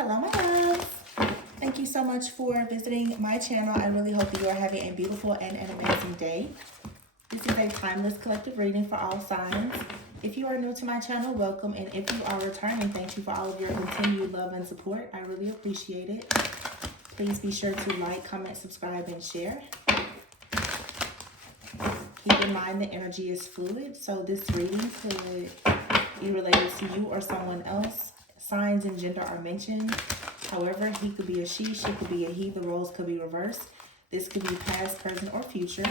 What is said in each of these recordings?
Hello, my loves. Thank you so much for visiting my channel. I really hope that you are having a beautiful and an amazing day. This is a timeless collective reading for all signs. If you are new to my channel, welcome. And if you are returning, thank you for all of your continued love and support. I really appreciate it. Please be sure to like, comment, subscribe, and share. Keep in mind the energy is fluid, so this reading could be related to you or someone else. Signs and gender are mentioned. However, he could be a she could be a he. The roles could be reversed. This could be past, present, or future.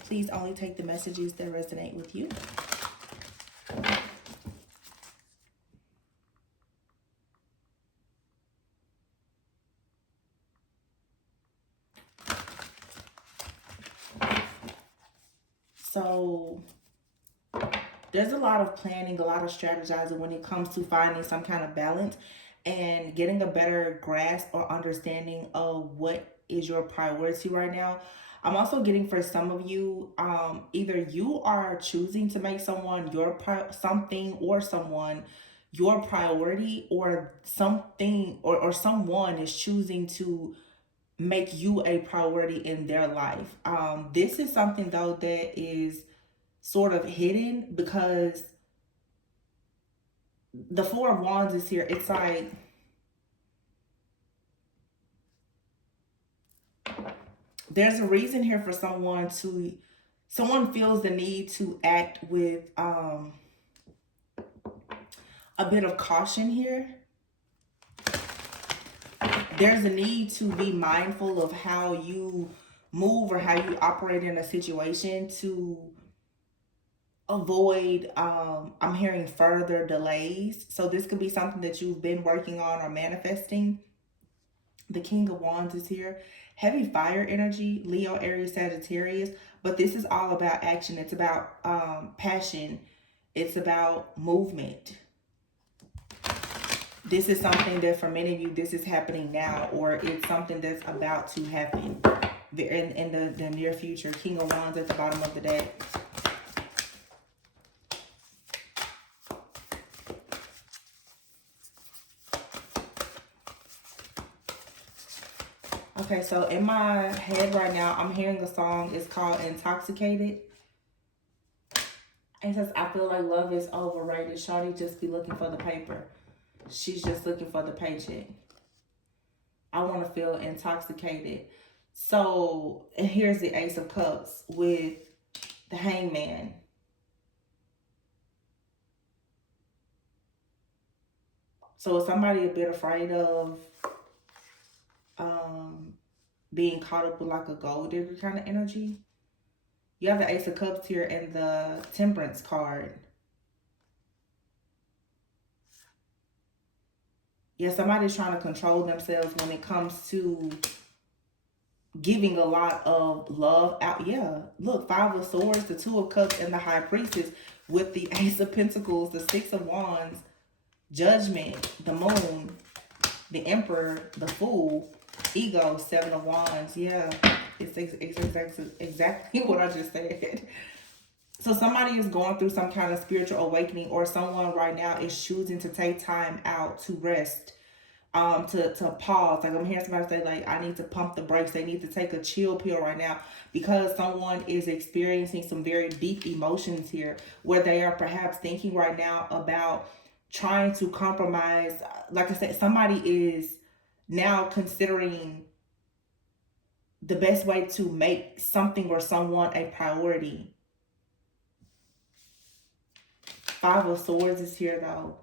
Please only take the messages that resonate with you. So there's a lot of planning, a lot of strategizing when it comes to finding some kind of balance and getting a better grasp or understanding of what is your priority right now. I'm also getting for some of you, either you are choosing to make someone something or someone your priority, or something or someone is choosing to make you a priority in their life. This is something though that is sort of hidden because the Four of Wands is here. It's like there's a reason here for someone feels the need to act with a bit of caution here. There's a need to be mindful of how you move or how you operate in a situation to avoid I'm hearing further delays. So this could be something that you've been working on or manifesting. The King of Wands is here. Heavy fire energy, Leo, Aries, Sagittarius. But this is all about action. It's about passion. It's about movement. This is something that for many of you, this is happening now, or it's something that's about to happen in the near future. King of Wands at the bottom of the deck. Okay, so in my head right now, I'm hearing a song. It's called Intoxicated. It says, I feel like love is overrated. Shawty just be looking for the paper. She's just looking for the paycheck. I want to feel intoxicated. So, and here's the Ace of Cups with the Hangman. So is somebody a bit afraid of being caught up with like a gold digger kind of energy? You have the Ace of Cups here and the Temperance card. Yeah, somebody's trying to control themselves when it comes to giving a lot of love out. Yeah, look, Five of Swords, the Two of Cups, and the High Priestess with the Ace of Pentacles, the Six of Wands, Judgment, the Moon, the Emperor, the Fool, Ego, Seven of Wands. Yeah, it's exactly what I just said. So somebody is going through some kind of spiritual awakening, or someone right now is choosing to take time out to rest, to pause. Like I'm hearing somebody say, like, I need to pump the brakes. They need to take a chill pill right now because someone is experiencing some very deep emotions here where they are perhaps thinking right now about trying to compromise. Like I said, somebody is now considering the best way to make something or someone a priority. Five of Swords is here though.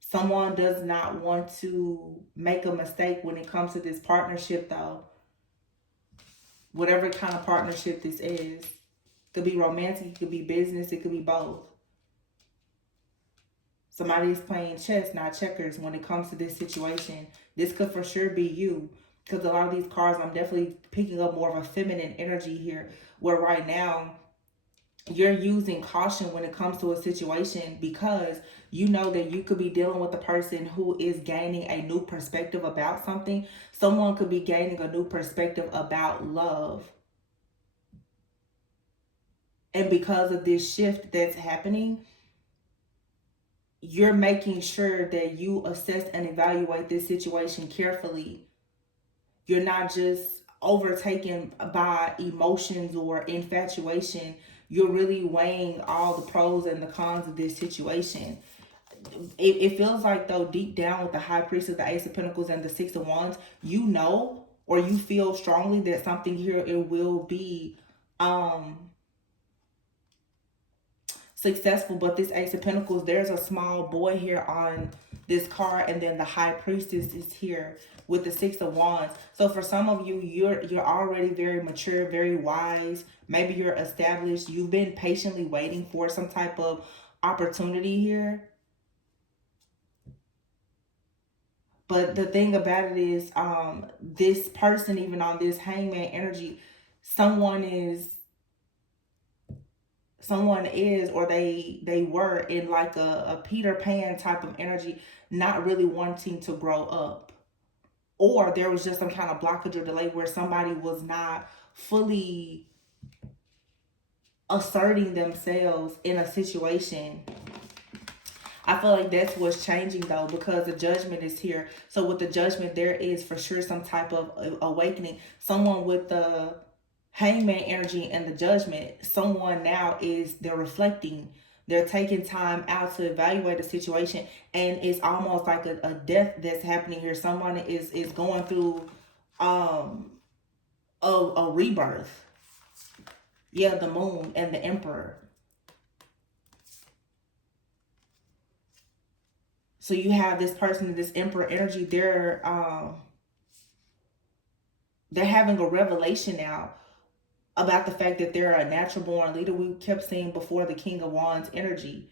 Someone does not want to make a mistake when it comes to this partnership though. Whatever kind of partnership this is. It could be romantic, it could be business, it could be both. Somebody is playing chess, not checkers, when it comes to this situation. This could for sure be you. Because a lot of these cards, I'm definitely picking up more of a feminine energy here. Where right now, you're using caution when it comes to a situation because you know that you could be dealing with a person who is gaining a new perspective about something. Someone could be gaining a new perspective about love. And because of this shift that's happening, you're making sure that you assess and evaluate this situation carefully. You're not just overtaken by emotions or infatuation. You're really weighing all the pros and the cons of this situation. It feels like, though, deep down with the High Priestess, the Ace of Pentacles, and the Six of Wands, you know, or you feel strongly that something here, it will be successful. But this Ace of Pentacles, there's a small boy here on this card, and then the High Priestess is here with the Six of Wands. So for some of you, you're already very mature, very wise. Maybe you're established. You've been patiently waiting for some type of opportunity here. But the thing about it is, this person, even on this Hangman energy, someone is, or they were in like a Peter Pan type of energy, not really wanting to grow up, or there was just some kind of blockage or delay where somebody was not fully asserting themselves in a situation. I feel like that's what's changing, though, because the Judgment is here. So with the Judgment, there is for sure some type of awakening. Someone with the Hangman energy and the Judgment, someone now they're reflecting. They're taking time out to evaluate the situation, and it's almost like a death that's happening here. Someone is going through a rebirth. Yeah, the Moon and the Emperor. So you have this person, this Emperor energy, they're having a revelation now about the fact that they're a natural born leader. We kept saying before, the King of Wands energy,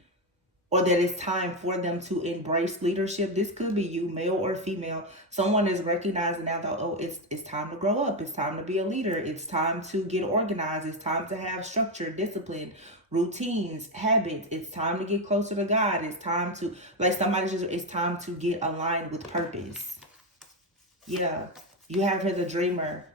or that it's time for them to embrace leadership. This could be you, male or female. Someone is recognizing now that, oh, it's time to grow up. It's time to be a leader. It's time to get organized. It's time to have structure, discipline, routines, habits. It's time to get closer to God. It's time to, like, it's time to get aligned with purpose. Yeah. You have here the Dreamer,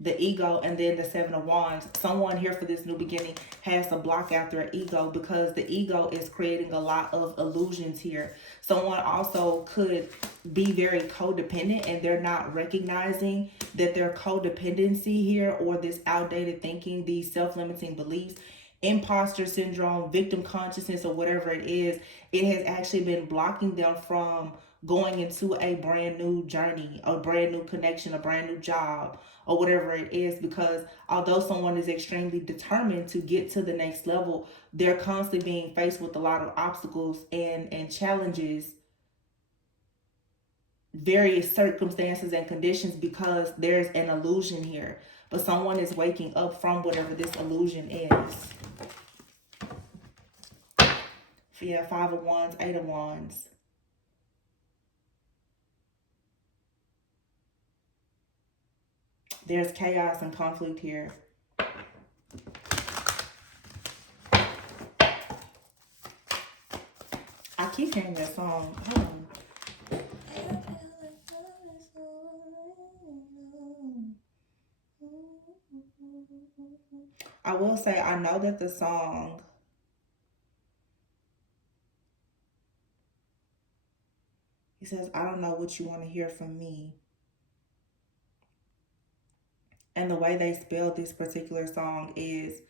the Ego, and then the Seven of Wands. Someone here for this new beginning has to block out their ego, because the ego is creating a lot of illusions here. Someone also could be very codependent, and they're not recognizing that their codependency here, or this outdated thinking, these self-limiting beliefs, imposter syndrome, victim consciousness, or whatever it is, it has actually been blocking them from going into a brand new journey, a brand new connection, a brand new job, or whatever it is. Because although someone is extremely determined to get to the next level, they're constantly being faced with a lot of obstacles and challenges, various circumstances and conditions, because there's an illusion here. But someone is waking up from whatever this illusion is. Yeah, Five of Wands, Eight of Wands. There's chaos and conflict here. I keep hearing that song. Hold on. I will say, I know that the song, he says, I don't know what you want to hear from me. And the way they spell this particular song is,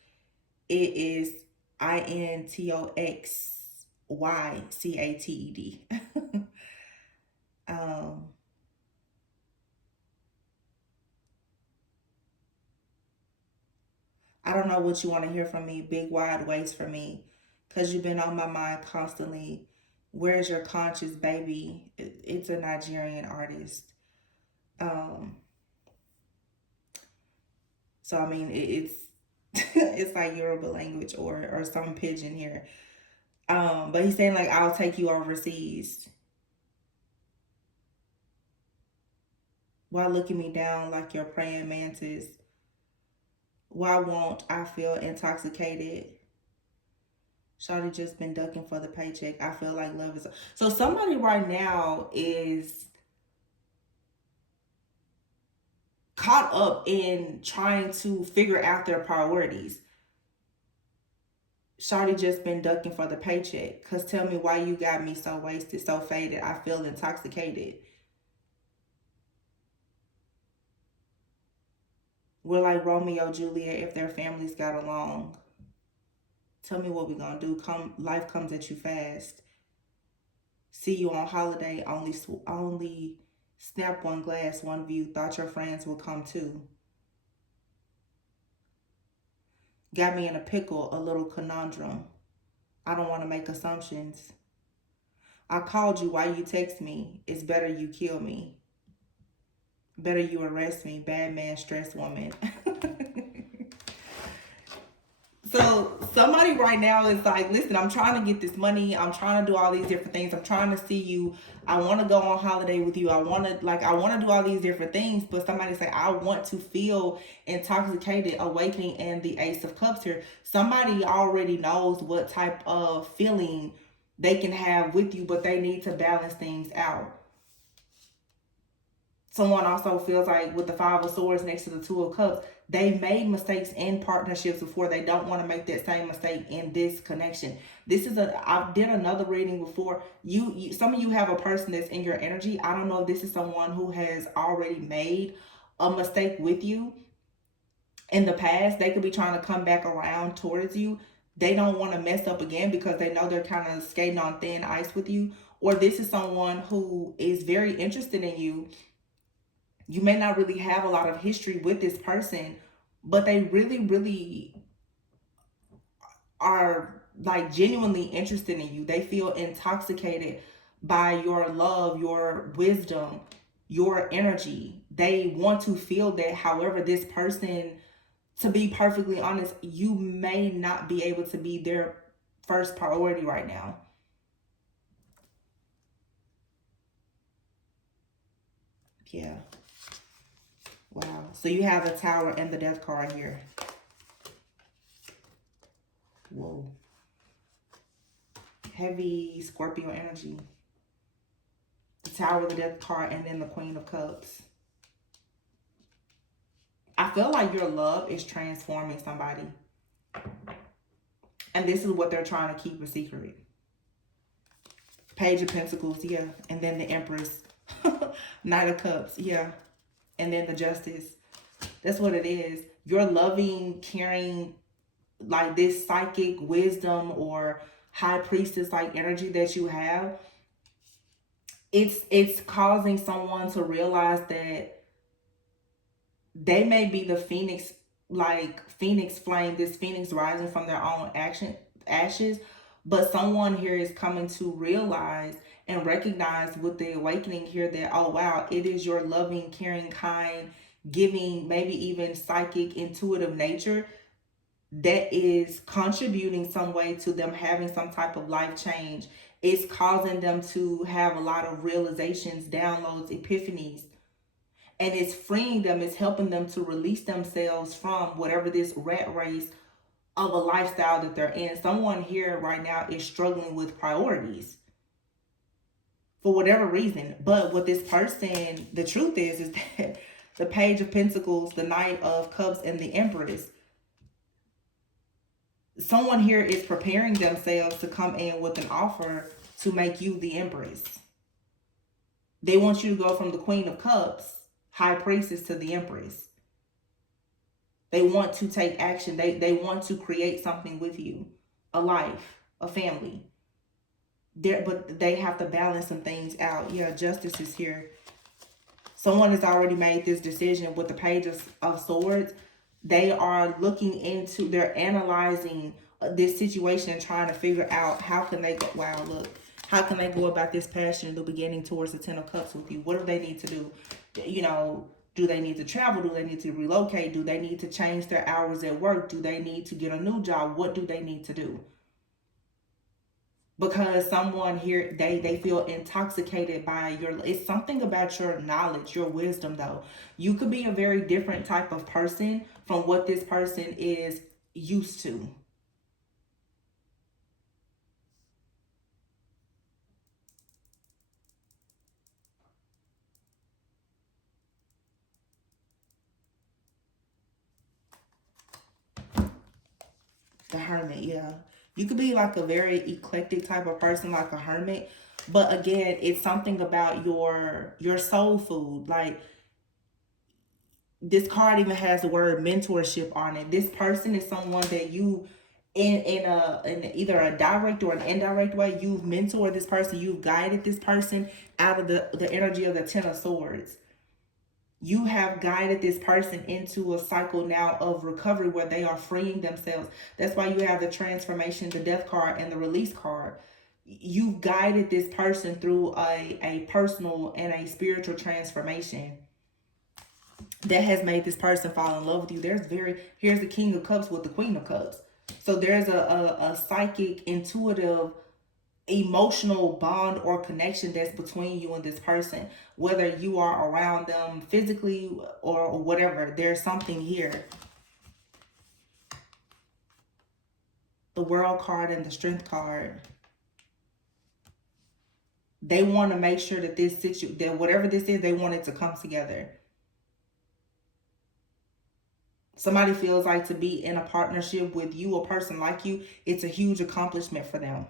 it is INTOXYCATED. I don't know what you want to hear from me. Big wide ways for me, because you've been on my mind constantly. Where's your conscious, baby? It's a Nigerian artist. So I mean, it's it's like Yoruba language or some pidgin here. But he's saying, like, I'll take you overseas. Why looking me down like your praying mantis? Why won't I feel intoxicated? Shawty just been ducking for the paycheck. I feel like love is... So somebody right now is caught up in trying to figure out their priorities. Shawty just been ducking for the paycheck. Cause tell me why you got me so wasted, so faded. I feel intoxicated. We're like Romeo Juliet if their families got along. Tell me what we gonna do. Life comes at you fast. See you on holiday. Only snap one glass, one view. Thought your friends would come too. Got me in a pickle, a little conundrum. I don't want to make assumptions. I called you. Why you text me? It's better you kill me. Better you arrest me. Bad man, stressed woman. So somebody right now is like, listen, I'm trying to get this money. I'm trying to do all these different things. I'm trying to see you. I want to go on holiday with you. I want to do all these different things. But somebody say, I want to feel intoxicated, awakening, and the Ace of Cups here. Somebody already knows what type of feeling they can have with you, but they need to balance things out. Someone also feels like with the Five of Swords next to the Two of Cups, they made mistakes in partnerships before. They don't want to make that same mistake in this connection. I did another reading before. Some of you have a person that's in your energy. I don't know if this is someone who has already made a mistake with you in the past. They could be trying to come back around towards you. They don't want to mess up again because they know they're kind of skating on thin ice with you. Or this is someone who is very interested in you. You may not really have a lot of history with this person, but they really, really are like genuinely interested in you. They feel intoxicated by your love, your wisdom, your energy. They want to feel that. However, this person, to be perfectly honest, you may not be able to be their first priority right now. Yeah. Wow. So you have the Tower and the Death card here. Whoa. Heavy Scorpio energy. The Tower, the Death card, and then the Queen of Cups. I feel like your love is transforming somebody. And this is what they're trying to keep a secret. Page of Pentacles, yeah. And then the Empress. Knight of Cups, yeah. And then the Justice. That's what it is. Your loving, caring, like this psychic wisdom or high priestess like energy that you have, it's causing someone to realize that they may be the phoenix, like phoenix flame, this phoenix rising from their own ashes, but someone here is coming to realize and recognize with the awakening here that, oh wow, it is your loving, caring, kind, giving, maybe even psychic, intuitive nature that is contributing some way to them having some type of life change. It's causing them to have a lot of realizations, downloads, epiphanies, and it's freeing them. It's helping them to release themselves from whatever this rat race of a lifestyle that they're in. Someone here right now is struggling with priorities for whatever reason. But with this person, the truth is that the Page of Pentacles, the Knight of Cups, and the Empress, someone here is preparing themselves to come in with an offer to make you the Empress. They want you to go from the Queen of Cups, High Priestess, to the Empress. They want to take action. They want to create something with you. A life, a family. But they have to balance some things out. Yeah, Justice is here. Someone has already made this decision with the Page of Swords. They are looking into, they're analyzing this situation and trying to figure out how can they go, wow, look, how can they go about this passion in the beginning towards the Ten of Cups with you? What do they need to do? You know, do they need to travel? Do they need to relocate? Do they need to change their hours at work? Do they need to get a new job? What do they need to do? Because someone here, they feel intoxicated by it's something about your knowledge, your wisdom though. You could be a very different type of person from what this person is used to. The Hermit, yeah. You could be like a very eclectic type of person, like a hermit. But again, it's something about your soul food. Like, this card even has the word mentorship on it. This person is someone that you, in either a direct or an indirect way, you've mentored this person, you've guided this person out of the energy of the Ten of Swords. You have guided this person into a cycle now of recovery where they are freeing themselves. That's why you have the transformation, the death card, and the release card. You've guided this person through a personal and a spiritual transformation that has made this person fall in love with you. Here's the King of Cups with the Queen of Cups. So there's a psychic, intuitive, emotional bond or connection that's between you and this person, whether you are around them physically or whatever. There's something here. The World card and the Strength card. They want to make sure that that whatever this is, they want it to come together. Somebody feels like to be in a partnership with you, a person like you, it's a huge accomplishment for them.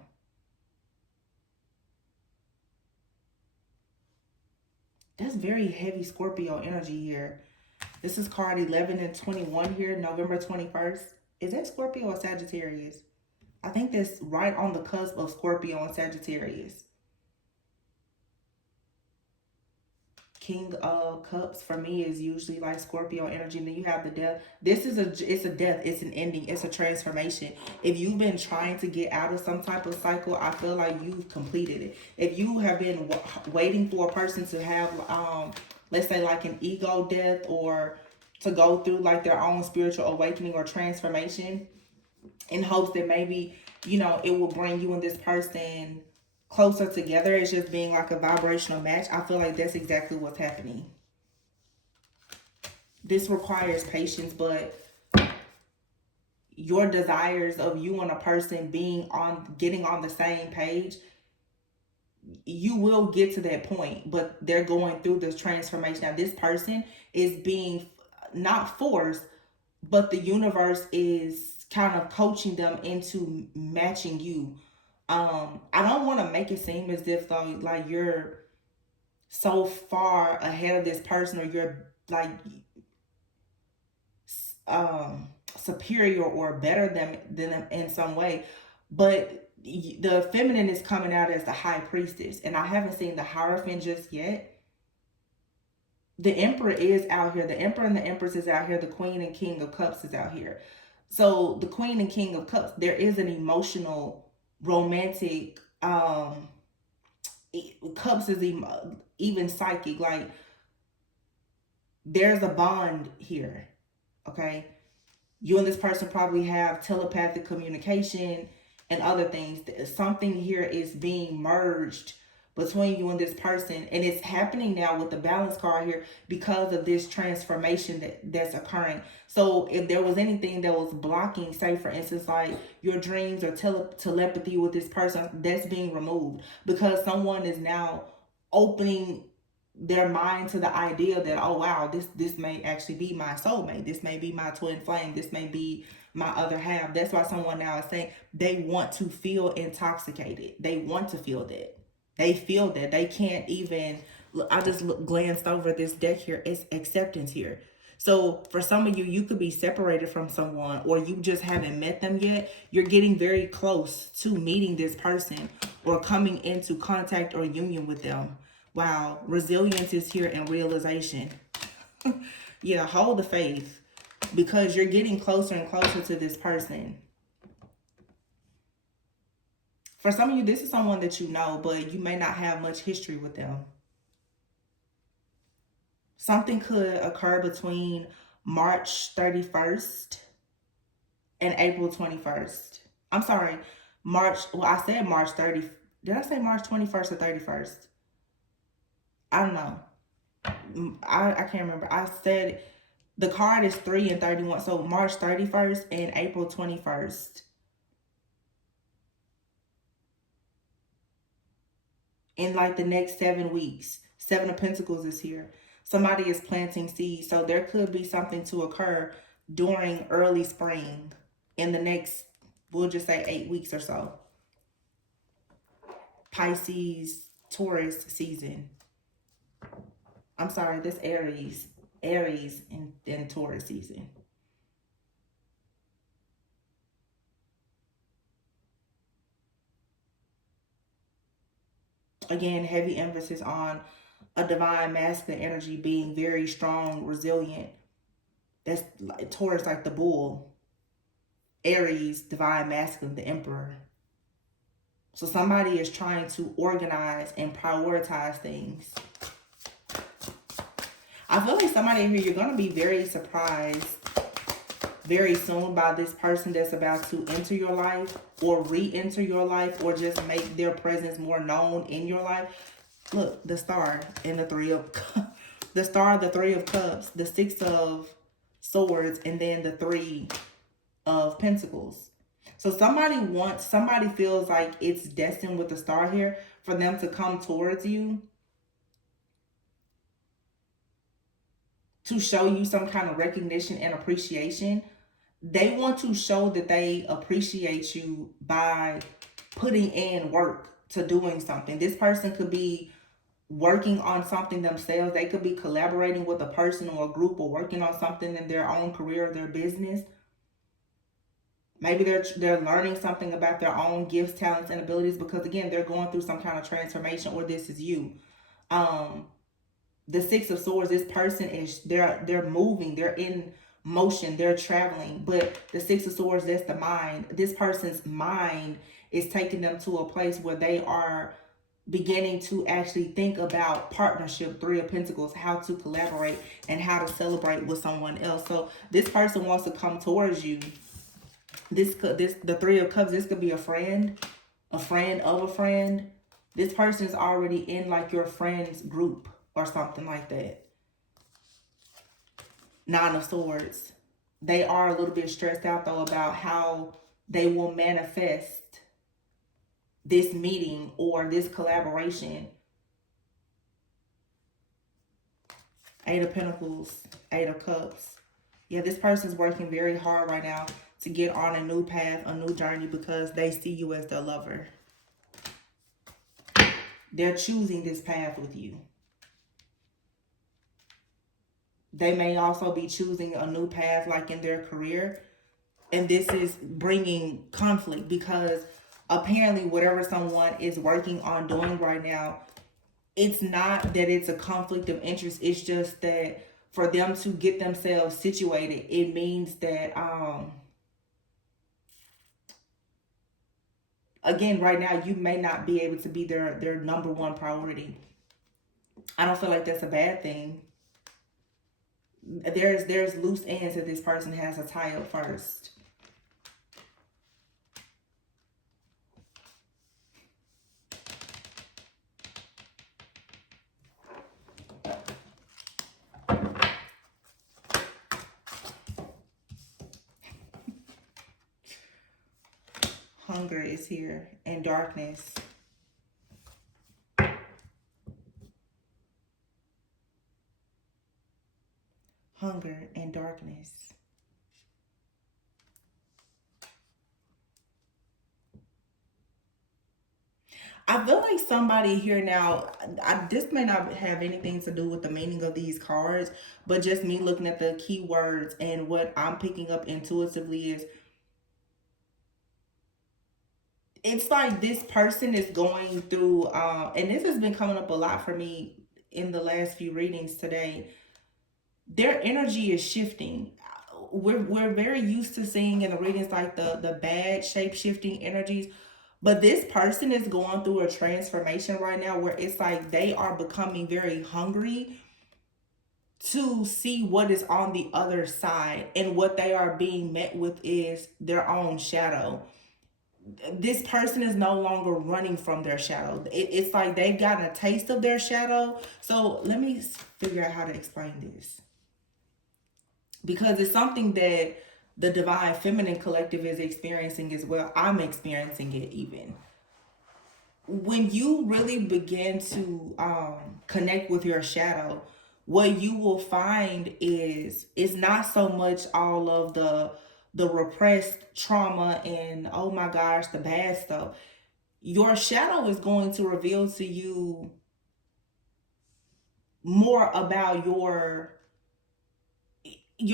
That's very heavy Scorpio energy here. This is card 11 and 21 here, November 21st. Is that Scorpio or Sagittarius? I think that's right on the cusp of Scorpio and Sagittarius. King of Cups for me is usually like Scorpio energy. And then you have the death. It's a death. It's an ending. It's a transformation. If you've been trying to get out of some type of cycle, I feel like you've completed it. If you have been waiting for a person to have, let's say like an ego death, or to go through like their own spiritual awakening or transformation, in hopes that maybe, it will bring you and this person closer together, as just being like a vibrational match, I feel like that's exactly what's happening. This requires patience, but your desires of you and a person getting on the same page, you will get to that point, but they're going through this transformation. Now, this person is being not forced, but the universe is kind of coaching them into matching you. I don't want to make it seem as if though like you're so far ahead of this person, or you're like superior or better than them in some way, but the feminine is coming out as the High Priestess, and I haven't seen the Hierophant just yet. The Emperor is out here. The Emperor and the Empress is out here. The Queen and King of Cups is out here. So the Queen and King of Cups, there is an emotional, romantic, Cups is even psychic, like there's a bond here. Okay, you and this person probably have telepathic communication and other things. Something here is being merged between you and this person, and it's happening now with the Balance card here because of this transformation that's occurring. So if there was anything that was blocking, say for instance like your dreams or telepathy with this person, that's being removed because someone is now opening their mind to the idea that, oh wow, this may actually be my soulmate, this may be my twin flame, this may be my other half. That's why someone now is saying they want to feel intoxicated. They want to feel that. They feel that. They can't even, I just glanced over this deck here. It's acceptance here. So for some of you, you could be separated from someone, or you just haven't met them yet. You're getting very close to meeting this person or coming into contact or union with them. Wow, resilience is here and realization. Yeah, hold the faith, because you're getting closer and closer to this person. For some of you, this is someone that you know, but you may not have much history with them. Something could occur between March 31st and April 21st. I'm sorry, I said March 30th. Did I say March 21st or 31st? I don't know. I can't remember. I said the card is 3 and 31. So March 31st and April 21st. In like the next 7 weeks. 7 of Pentacles is here. Somebody is planting seeds. So there could be something to occur during early spring in the next We'll just say 8 weeks or so. Pisces, Taurus season. I'm sorry, this Aries and Taurus season. Again, heavy emphasis on a divine masculine energy being very strong, resilient. That's like Taurus, like the bull. Aries, divine masculine, the emperor. So somebody is trying to organize and prioritize things. I feel like somebody in here, you're going to be very surprised very soon by this person that's about to enter your life or re-enter your life or just make their presence more known in your life. Look, the star and the three of the star, the three of cups, the 6 of swords, and then the 3 of pentacles. So somebody feels like it's destined with the star here for them to come towards you to show you some kind of recognition and appreciation. They want to show that they appreciate you by putting in work to doing something. This person could be working on something themselves. They could be collaborating with a person or a group or working on something in their own career or their business. Maybe they're learning something about their own gifts, talents, and abilities because, again, they're going through some kind of transformation, or this is you. The 6 of swords, this person is, they're moving, they're in motion, they're traveling. But the 6 of swords, that's the mind. This person's mind is taking them to a place where they are beginning to actually think about partnership. 3 of pentacles, how to collaborate and how to celebrate with someone else. So this person wants to come towards you. The 3 of cups, this could be a friend of a friend. This person is already in like your friend's group or something like that. 9 of swords. They are a little bit stressed out though about how they will manifest this meeting or this collaboration. 8 of pentacles, 8 of cups. Yeah, this person's working very hard right now to get on a new path, a new journey, because they see you as their lover. They're choosing this path with you. They may also be choosing a new path like in their career. And this is bringing conflict because apparently whatever someone is working on doing right now, it's not that it's a conflict of interest. It's just that for them to get themselves situated, it means that, again, right now, you may not be able to be their number one priority. I don't feel like that's a bad thing. There's loose ends that this person has to tie up first. Hunger is here and darkness. Hunger and darkness. I feel like somebody here now, this may not have anything to do with the meaning of these cards, but just me looking at the keywords and what I'm picking up intuitively is, it's like this person is going through, and this has been coming up a lot for me in the last few readings today. Their energy is shifting. We're very used to seeing in the readings like the bad shape shifting energies, but this person is going through a transformation right now where it's like they are becoming very hungry to see what is on the other side, and what they are being met with is their own shadow. This person is no longer running from their shadow. It's like they've gotten a taste of their shadow. So let me figure out how to explain this, because it's something that the Divine Feminine Collective is experiencing as well. I'm experiencing it even. When you really begin to connect with your shadow, what you will find is it's not so much all of the repressed trauma and, oh my gosh, the bad stuff, your shadow is going to reveal to you more about your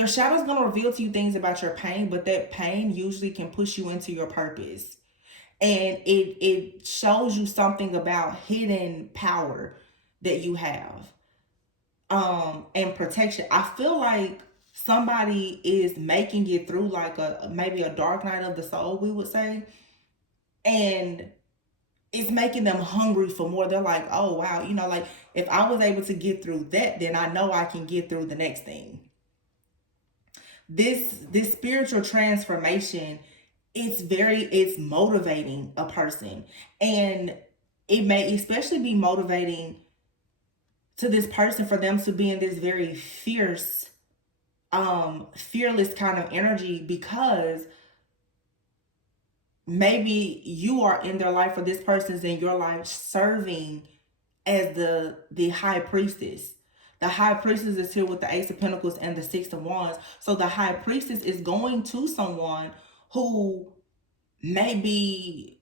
shadow is going to reveal to you things about your pain, but that pain usually can push you into your purpose. And it shows you something about hidden power that you have, and protection. I feel like somebody is making it through like maybe a dark night of the soul, we would say, and it's making them hungry for more. They're like, oh wow, like if I was able to get through that, then I know I can get through the next thing. This spiritual transformation, it's motivating a person, and it may especially be motivating to this person for them to be in this very fierce, fearless kind of energy, because maybe you are in their life, or this person's in your life serving as the high priestess. The high priestess is here with the Ace of Pentacles and the Six of Wands. So the high priestess is going to someone who may be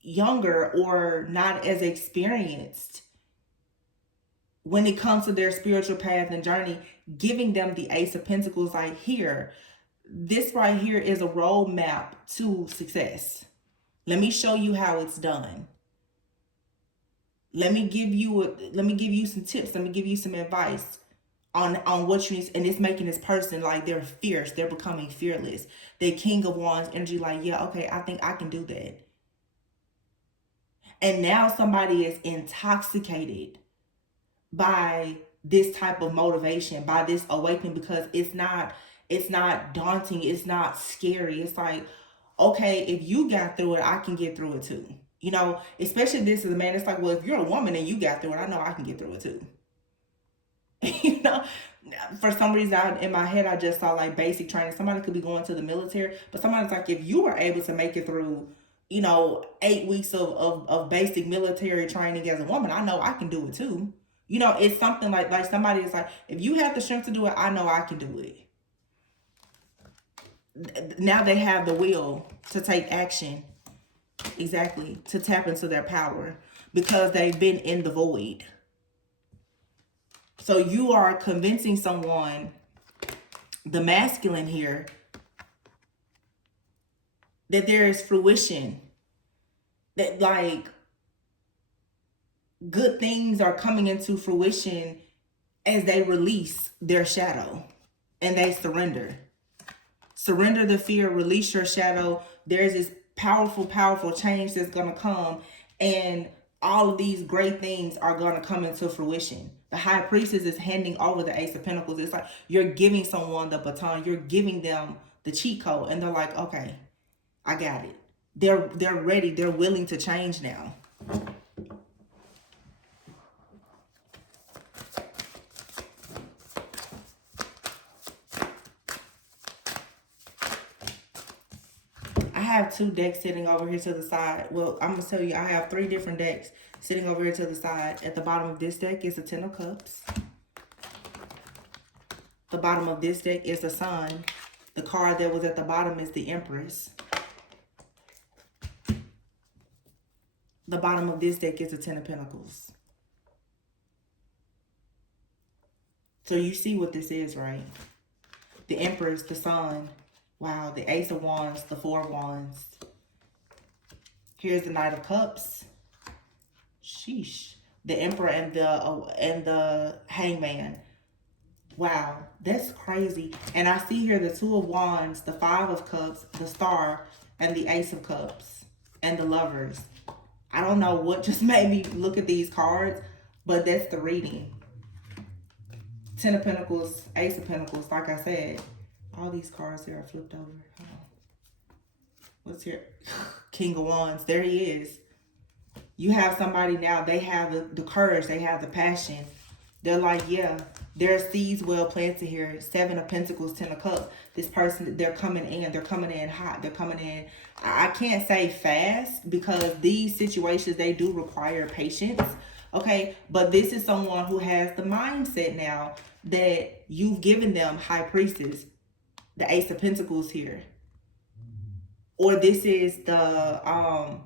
younger or not as experienced when it comes to their spiritual path and journey, giving them the Ace of Pentacles like here. This right here is a roadmap to success. Let me show you how it's done. Let me give you some tips. Let me give you some advice on what you need. And it's making this person like they're fierce. They're becoming fearless. The King of Wands energy, like, yeah, okay, I think I can do that. And now somebody is intoxicated by this type of motivation, by this awakening, because it's not daunting. It's not scary. It's like, okay, if you got through it, I can get through it too. Especially this is a man. It's like, well, if you're a woman and you got through it, I know I can get through it too. For some reason, in my head, I just saw like basic training. Somebody could be going to the military, but somebody's like, if you were able to make it through, 8 weeks of basic military training as a woman, I know I can do it too. It's something like somebody is like, if you have the strength to do it, I know I can do it. Now they have the will to take action. Exactly. To tap into their power, because they've been in the void. So you are convincing someone, the masculine here, that there is fruition, that like good things are coming into fruition as they release their shadow and they surrender. Surrender the fear, release your shadow. There's this powerful change that's going to come, and all of these great things are going to come into fruition. The high priestess is handing over the Ace of Pentacles. It's like you're giving someone the baton, you're giving them the cheat code, and they're like, okay, I got it. They're ready, they're willing to change now. I have 2 decks sitting over here to the side. Well, I'm going to tell you, I have 3 different decks sitting over here to the side. At the bottom of this deck is the Ten of Cups. The bottom of this deck is the Sun. The card that was at the bottom is the Empress. The bottom of this deck is the Ten of Pentacles. So you see what this is, right? The Empress, the Sun. Wow, the Ace of Wands, the Four of Wands. Here's the Knight of Cups. Sheesh. The Emperor and the Hangman. Wow, that's crazy. And I see here the Two of Wands, the Five of Cups, the Star, and the Ace of Cups, and the Lovers. I don't know what just made me look at these cards, but that's the reading. Ten of Pentacles, Ace of Pentacles, like I said. All these cards here are flipped over. Hold on. What's here? King of Wands. There he is. You have somebody now. They have the courage. They have the passion. They're like, yeah, there are seeds well planted here. 7 of Pentacles, 10 of Cups. This person, they're coming in. They're coming in hot. They're coming in. I can't say fast, because these situations, they do require patience. Okay, but this is someone who has the mindset now that you've given them, High Priestess. the Ace of Pentacles here. Or this is the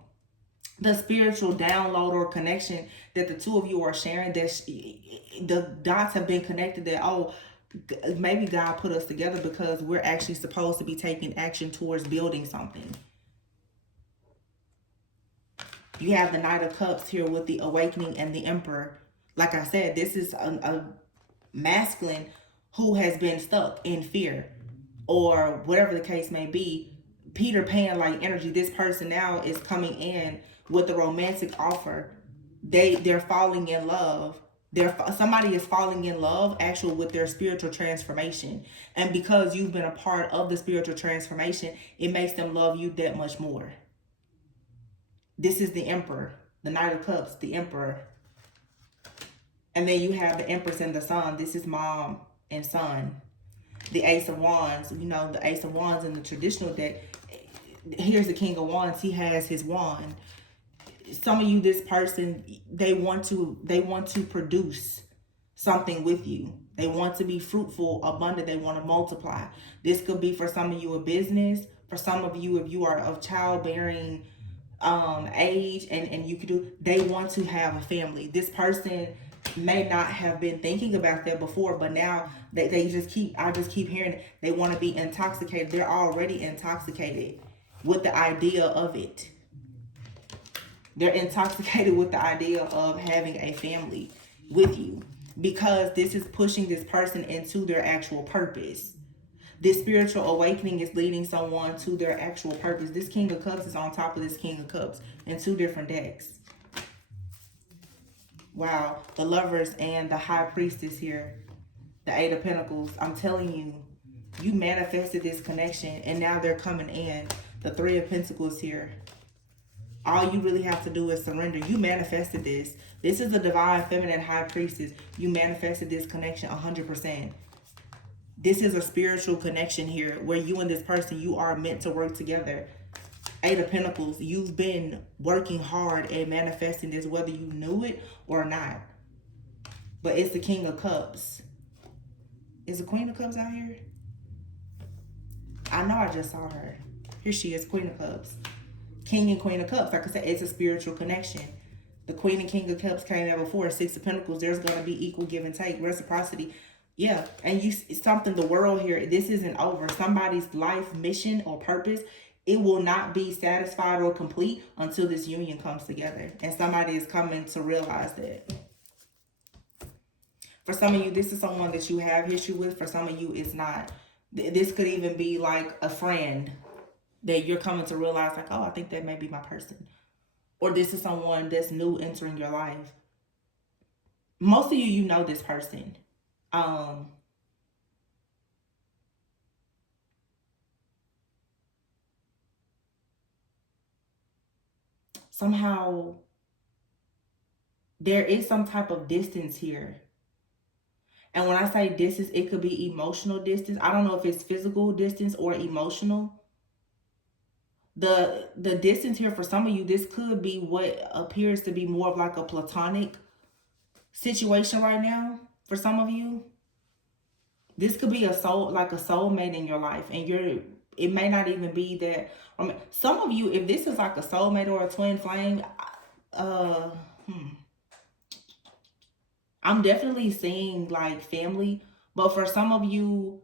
spiritual download or connection that the two of you are sharing, that the dots have been connected, that, oh, maybe God put us together because we're actually supposed to be taking action towards building something. You have the Knight of Cups here with the Awakening and the Emperor. Like I said, this is a masculine who has been stuck in fear or whatever the case may be. Peter Pan like energy. This person now is coming in with a romantic offer. They're falling in love. Somebody is falling in love actually with their spiritual transformation, and because you've been a part of the spiritual transformation, it makes them love you that much more. This is the Emperor, the Knight of Cups, the Emperor. And then you have the Empress and the Sun. This is mom and son. The Ace of Wands, the Ace of Wands in the traditional deck. Here's the King of Wands. He has his wand. Some of you, this person, they want to produce something with you. They want to be fruitful, abundant. They want to multiply. This could be for some of you a business. For some of you, if you are of childbearing age, and you could do, they want to have a family. This person may not have been thinking about that before, but now I just keep hearing it. They want to be intoxicated. They're already intoxicated with the idea of it. They're intoxicated with the idea of having a family with you, because this is pushing this person into their actual purpose. This spiritual awakening is leading someone to their actual purpose. This King of Cups is on top of this King of Cups in two different decks. Wow. The Lovers and the High Priestess here. The Eight of Pentacles. I'm telling you, you manifested this connection and now they're coming in. The Three of Pentacles here. All you really have to do is surrender. You manifested this. This is the Divine Feminine High Priestess. You manifested this connection 100%. This is a spiritual connection here where you and this person, you are meant to work together. Eight of Pentacles. You've been working hard and manifesting this, whether you knew it or not. But it's the King of Cups. Is the Queen of Cups out here? I know I just saw her. Here she is, Queen of Cups. King and Queen of Cups. Like I said, it's a spiritual connection. The Queen and King of Cups came out before. Six of Pentacles. There's going to be equal give and take. Reciprocity. Yeah. And it's something, the world here, this isn't over. Somebody's life mission or purpose, it will not be satisfied or complete until this union comes together. And somebody is coming to realize that. For some of you, this is someone that you have history with. For some of you, it's not. This could even be like a friend that you're coming to realize, like, oh, I think that may be my person. Or this is someone that's new entering your life. Most of you, you know this person. Somehow, there is some type of distance here. And when I say distance, it could be emotional distance. I don't know if it's physical distance or emotional. The distance here for some of you, this could be what appears to be more of like a platonic situation right now. For some of you, this could be a soulmate in your life, and it may not even be that. Some of you, if this is like a soulmate or a twin flame, I'm definitely seeing like family, but for some of you,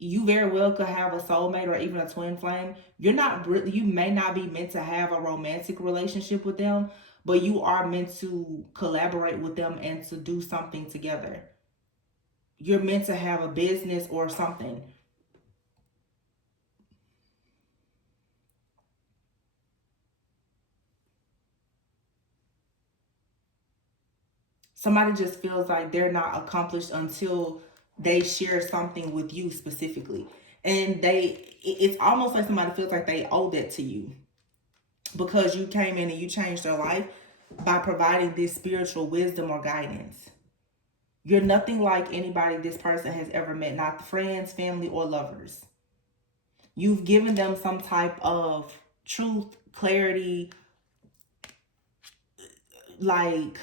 you very well could have a soulmate or even a twin flame. You may not be meant to have a romantic relationship with them, but you are meant to collaborate with them and to do something together. You're meant to have a business or something. Somebody just feels like they're not accomplished until they share something with you specifically. And it's almost like somebody feels like they owe that to you, because you came in and you changed their life by providing this spiritual wisdom or guidance. You're nothing like anybody this person has ever met, not friends, family, or lovers. You've given them some type of truth, clarity, like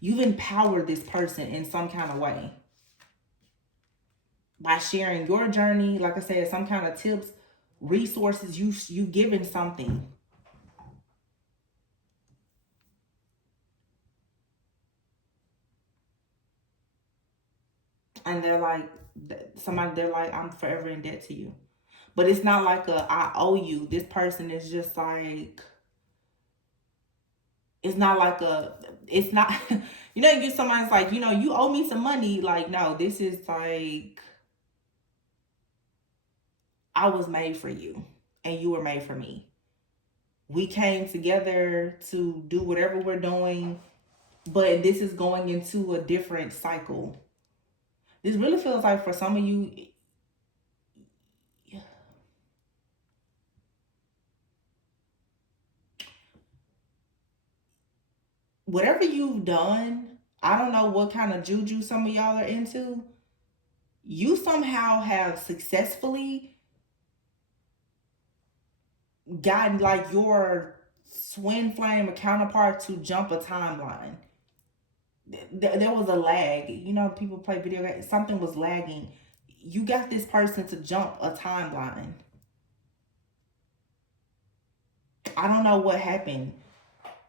you've empowered this person in some kind of way. by sharing your journey, like I said, some kind of tips, resources, you giving something. And they're like, somebody, they're like, I'm forever in debt to you. But it's not like a I owe you. This person is just like, it's not like a, it's not, you somebody's like, you owe me some money. Like, no, this is like, I was made for you and you were made for me. We came together to do whatever we're doing, but this is going into a different cycle. This really feels like for some of you, whatever you've done, I don't know what kind of juju some of y'all are into. You somehow have successfully gotten like your twin flame or counterpart to jump a timeline. There was a lag. People play video games. Something was lagging. You got this person to jump a timeline. I don't know what happened.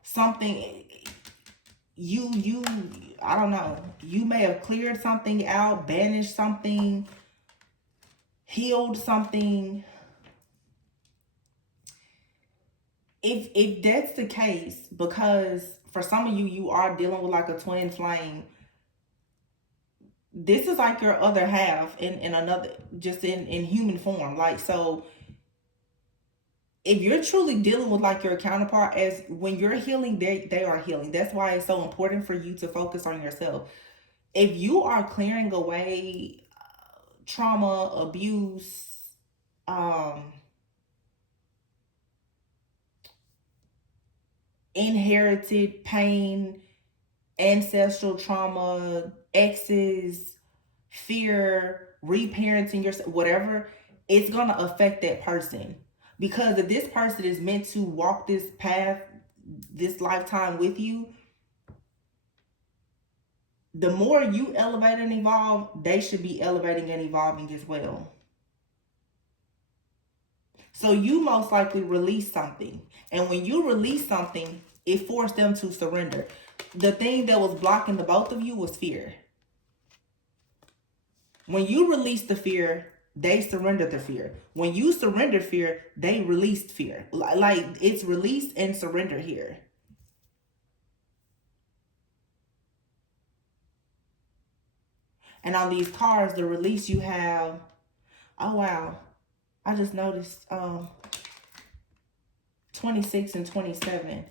Something you I don't know. You may have cleared something out, banished something, healed something. If that's the case, because for some of you, you are dealing with like a twin flame. This is like your other half in another, just in human form. Like, so if you're truly dealing with like your counterpart, as when you're healing, they are healing. That's why it's so important for you to focus on yourself. If you are clearing away trauma, abuse, um, inherited pain, ancestral trauma, exes, fear, reparenting yourself, whatever, it's gonna affect that person. Because if this person is meant to walk this path, this lifetime with you, the more you elevate and evolve, they should be elevating and evolving as well. So you most likely release something. And when you release something, it forced them to surrender. The thing that was blocking the both of you was fear. When you release the fear, they surrender the fear. When you surrender fear, they released fear. Like it's release and surrender here. And on these cards, the release you have, oh wow, I just noticed 26 and 27.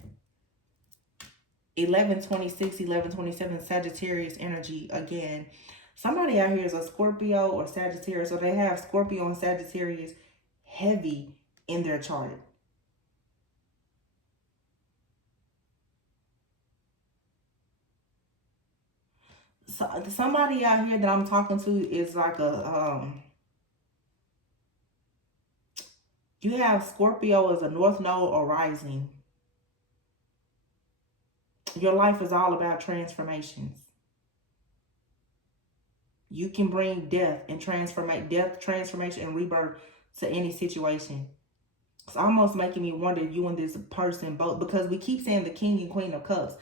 11/26, 11/27, Sagittarius energy again. Somebody out here is a Scorpio or Sagittarius, so they have Scorpio and Sagittarius heavy in their chart. So somebody out here that I'm talking to is like you have Scorpio as a North Node or rising. Your life is all about transformations. You can bring death, transformation, and rebirth to any situation. It's almost making me wonder, you and this person both, because we keep saying the King and Queen of Cups.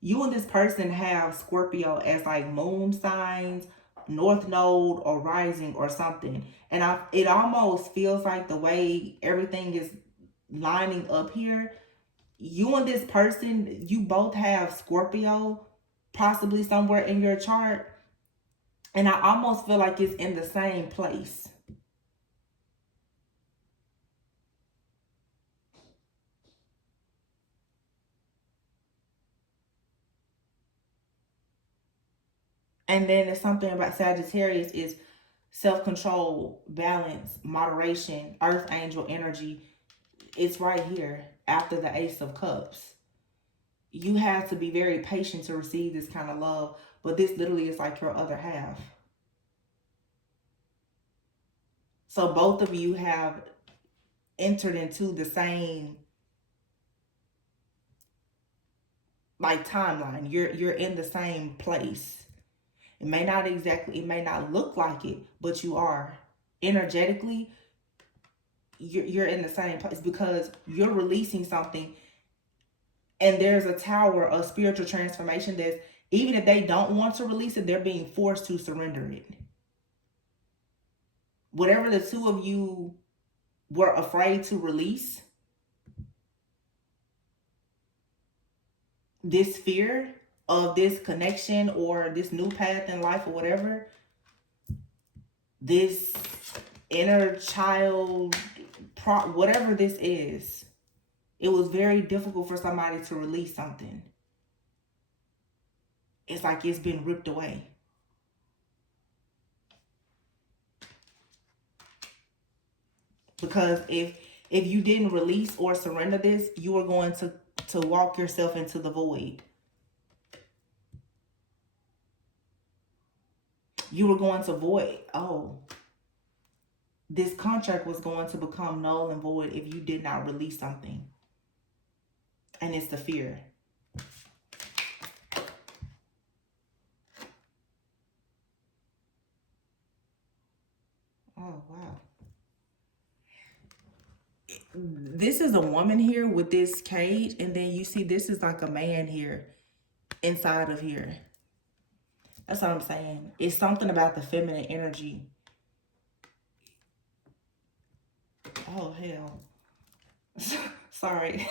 You and this person have Scorpio as like moon signs, North Node or rising or something. And it almost feels like the way everything is lining up here, you and this person, you both have Scorpio possibly somewhere in your chart. And I almost feel like it's in the same place. And then there's something about Sagittarius is self-control, balance, moderation, earth angel energy. It's right here after the Ace of Cups. You have to be very patient to receive this kind of love, but this literally is like your other half. So both of you have entered into the same like timeline. You're in the same place. It may not look like it, but you are. Energetically, you're in the same place because you're releasing something, and there's a tower of spiritual transformation that's, even if they don't want to release it, they're being forced to surrender it. Whatever the two of you were afraid to release, this fear of this connection or this new path in life or whatever, this inner child, whatever this is, it was very difficult for somebody to release something. It's like it's been ripped away. Because if you didn't release or surrender this, you were going to walk yourself into the void. You were going to void. Oh, this contract was going to become null and void if you did not release something. And it's the fear. Oh, wow. This is a woman here with this cage, and then you see this is like a man here inside of here. That's what I'm saying. It's something about the feminine energy. Oh, hell. Sorry.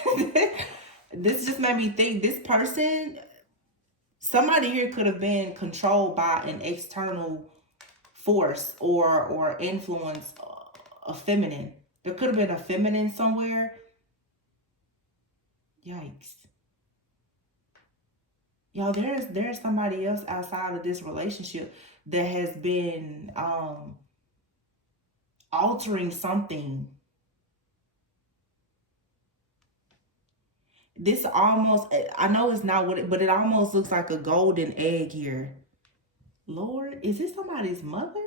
This just made me think this person, somebody here could have been controlled by an external force or influence, a feminine. There could have been a feminine somewhere. Yikes. Y'all, there's somebody else outside of this relationship that has been altering something. This almost, I know it's not what it, but it almost looks like a golden egg here. Lord, is this somebody's mother?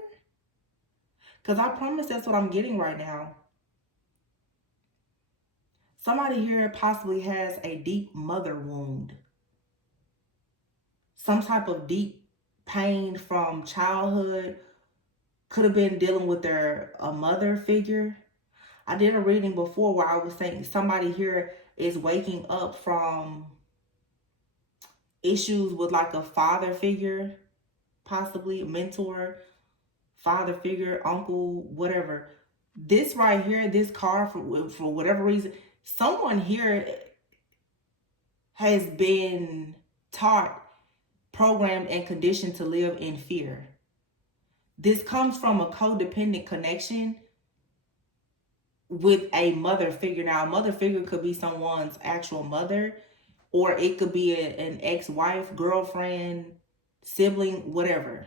Because I promise that's what I'm getting right now. Somebody here possibly has a deep mother wound. Some type of deep pain from childhood. Could have been dealing with a mother figure. I did a reading before where I was saying somebody here is waking up from issues with like a father figure, possibly a mentor, father figure, uncle, whatever. This right here, this card, for whatever reason, someone here has been taught, programmed, and conditioned to live in fear. This comes from a codependent connection with a mother figure. Now, a mother figure could be someone's actual mother, or it could be an ex-wife, girlfriend, sibling, whatever.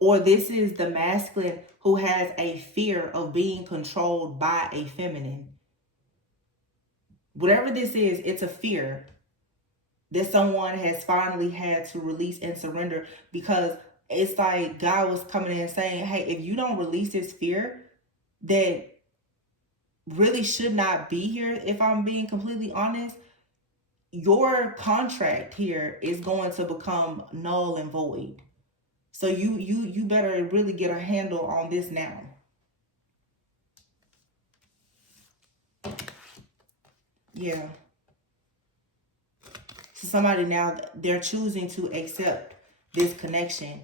Or this is the masculine who has a fear of being controlled by a feminine. Whatever this is, it's a fear that someone has finally had to release and surrender, because it's like God was coming in and saying, hey, if you don't release this fear that really should not be here, if I'm being completely honest, your contract here is going to become null and void. So you better really get a handle on this now. Yeah. So somebody now, they're choosing to accept this connection,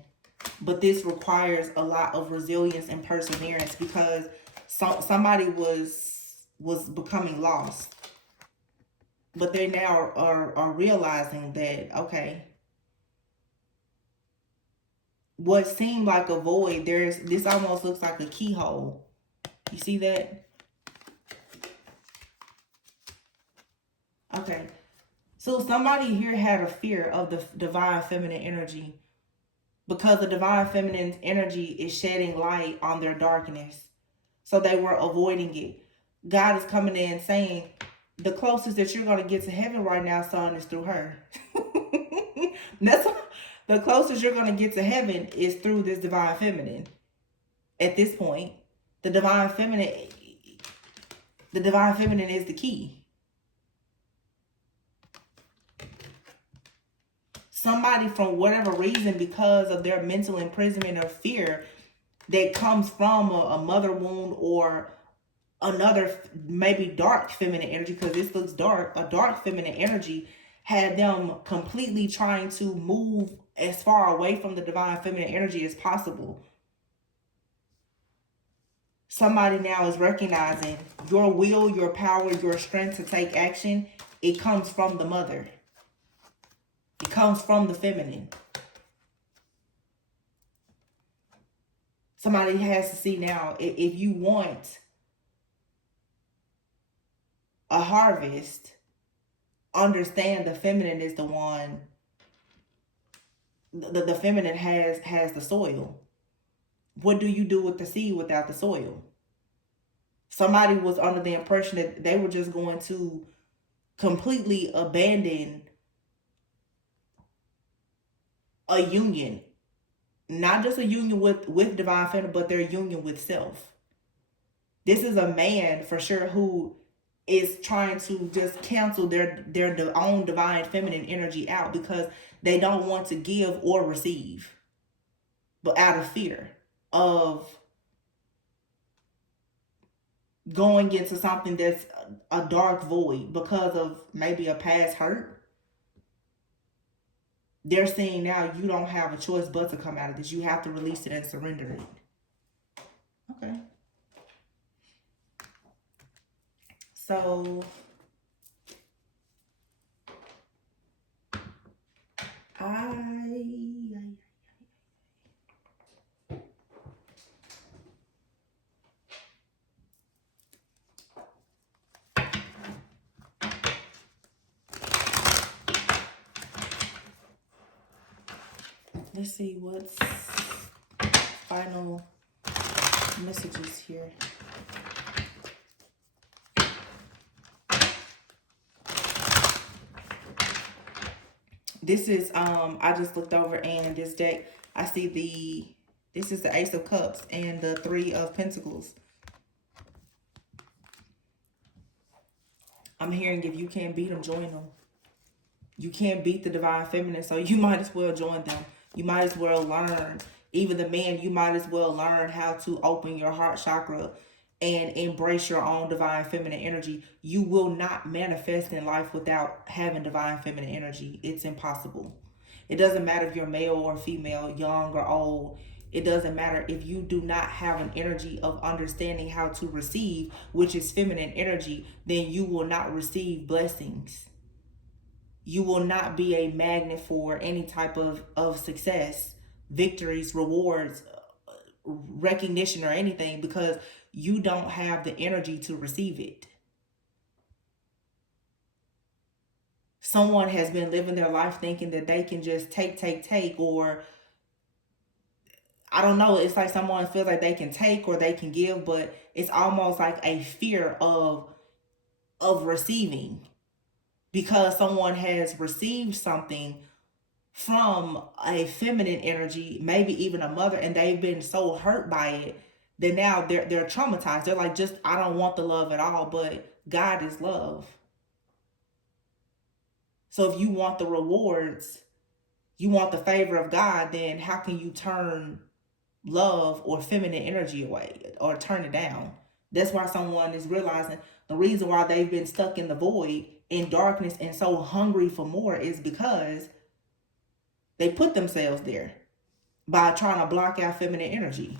but this requires a lot of resilience and perseverance, because somebody was becoming lost, but they now are realizing that, okay, what seemed like a void, this almost looks like a keyhole. You see that? Okay. So somebody here had a fear of the divine feminine energy, because the divine feminine energy is shedding light on their darkness. So they were avoiding it. God is coming in saying, the closest that you're going to get to heaven right now, son, is through her. That's the closest you're going to get to heaven is through this divine feminine. At this point, the divine feminine is the key. somebody, from whatever reason, because of their mental imprisonment or fear that comes from a mother wound or another maybe dark feminine energy, because this looks dark, a dark feminine energy had them completely trying to move as far away from the divine feminine energy as possible. Somebody now is recognizing your will, your power, your strength to take action. It comes from the mother. It comes from the feminine. Somebody has to see now, if you want a harvest, understand the feminine is the one. The feminine has the soil. What do you do with the seed without the soil? Somebody was under the impression that they were just going to completely abandon a union. Not just a union with divine feminine, but their union with self. This is a man for sure who is trying to just cancel their own divine feminine energy out because they don't want to give or receive, but out of fear of going into something that's a dark void because of maybe a past hurt. They're saying now you don't have a choice but to come out of this. You have to release it and surrender it. Okay. So let's see what's final messages here. This is I just looked over, and this deck, I see this is the Ace of Cups and the Three of Pentacles. I'm hearing if you can't beat them, join them. You can't beat the divine feminine, so you might as well join them. You might as well learn. Even the man, you might as well learn how to open your heart chakra and embrace your own divine feminine energy. You will not manifest in life without having divine feminine energy. It's impossible. It doesn't matter if you're male or female, young or old. It doesn't matter if you do not have an energy of understanding how to receive, which is feminine energy, then you will not receive blessings. You will not be a magnet for any type of success, victories, rewards, recognition, or anything, because you don't have the energy to receive it. Someone has been living their life thinking that they can just take, or I don't know, it's like someone feels like they can take or they can give, but it's almost like a fear of receiving, because someone has received something from a feminine energy, maybe even a mother, and they've been so hurt by it that now they're traumatized. They're like, just, I don't want the love at all, but God is love. So if you want the rewards, you want the favor of God, then how can you turn love or feminine energy away or turn it down? That's why someone is realizing the reason why they've been stuck in the void, in darkness, and so hungry for more is because they put themselves there by trying to block out feminine energy.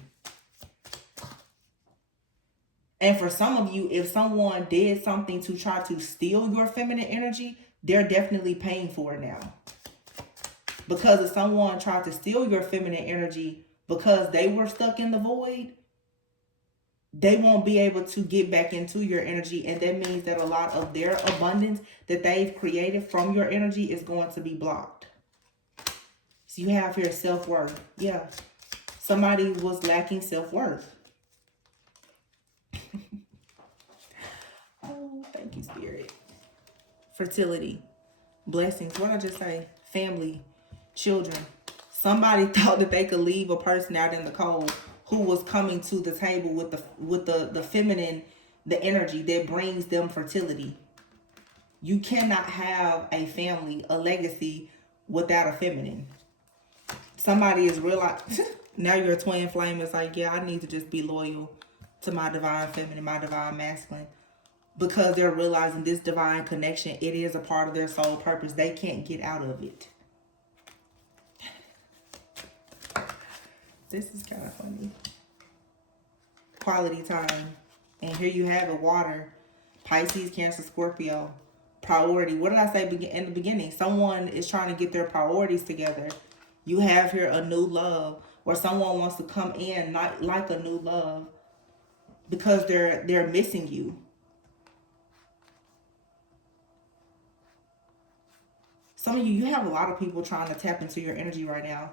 And for some of you, if someone did something to try to steal your feminine energy, they're definitely paying for it now. Because if someone tried to steal your feminine energy because they were stuck in the void, they won't be able to get back into your energy. And that means that a lot of their abundance that they've created from your energy is going to be blocked. So you have here self-worth. Yeah. Somebody was lacking self-worth. Oh, thank you, Spirit. Fertility. Blessings. What did I just say? Family. Children. Somebody thought that they could leave a person out in the cold who was coming to the table with the feminine, the energy that brings them fertility. You cannot have a family, a legacy, without a feminine. Somebody is realized now you're a twin flame. It's like, yeah, I need to just be loyal to my divine feminine, my divine masculine. Because they're realizing this divine connection, it is a part of their soul purpose. They can't get out of it. This is kind of funny. Quality time. And here you have it, water. Pisces, Cancer, Scorpio. Priority. What did I say in the beginning? Someone is trying to get their priorities together. You have here a new love. Or someone wants to come in not like a new love. Because they're missing you. Some of you have a lot of people trying to tap into your energy right now.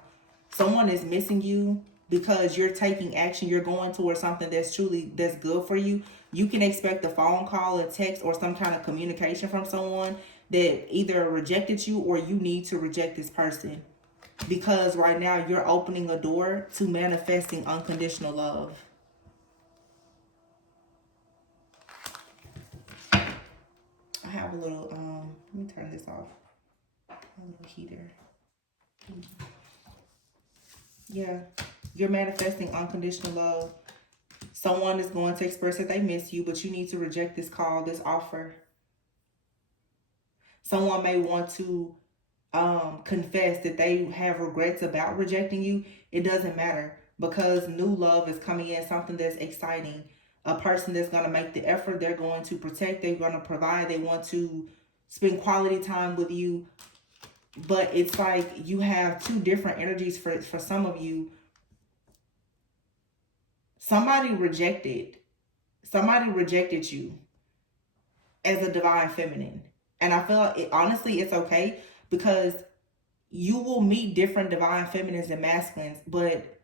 Someone is missing you because you're taking action. You're going towards something that's good for you. You can expect a phone call, a text, or some kind of communication from someone that either rejected you or you need to reject this person. Because right now you're opening a door to manifesting unconditional love. I have a little, let me turn this off. A little heater. Yeah, you're manifesting unconditional love. Someone is going to express that they miss you, but you need to reject this call, this offer. Someone may want to confess that they have regrets about rejecting you. It doesn't matter because new love is coming in, something that's exciting. A person that's going to make the effort, they're going to protect, they're going to provide, they want to spend quality time with you. But it's like you have two different energies for some of you. Somebody rejected you as a divine feminine. And I feel like honestly, it's okay because you will meet different divine feminines and masculines, but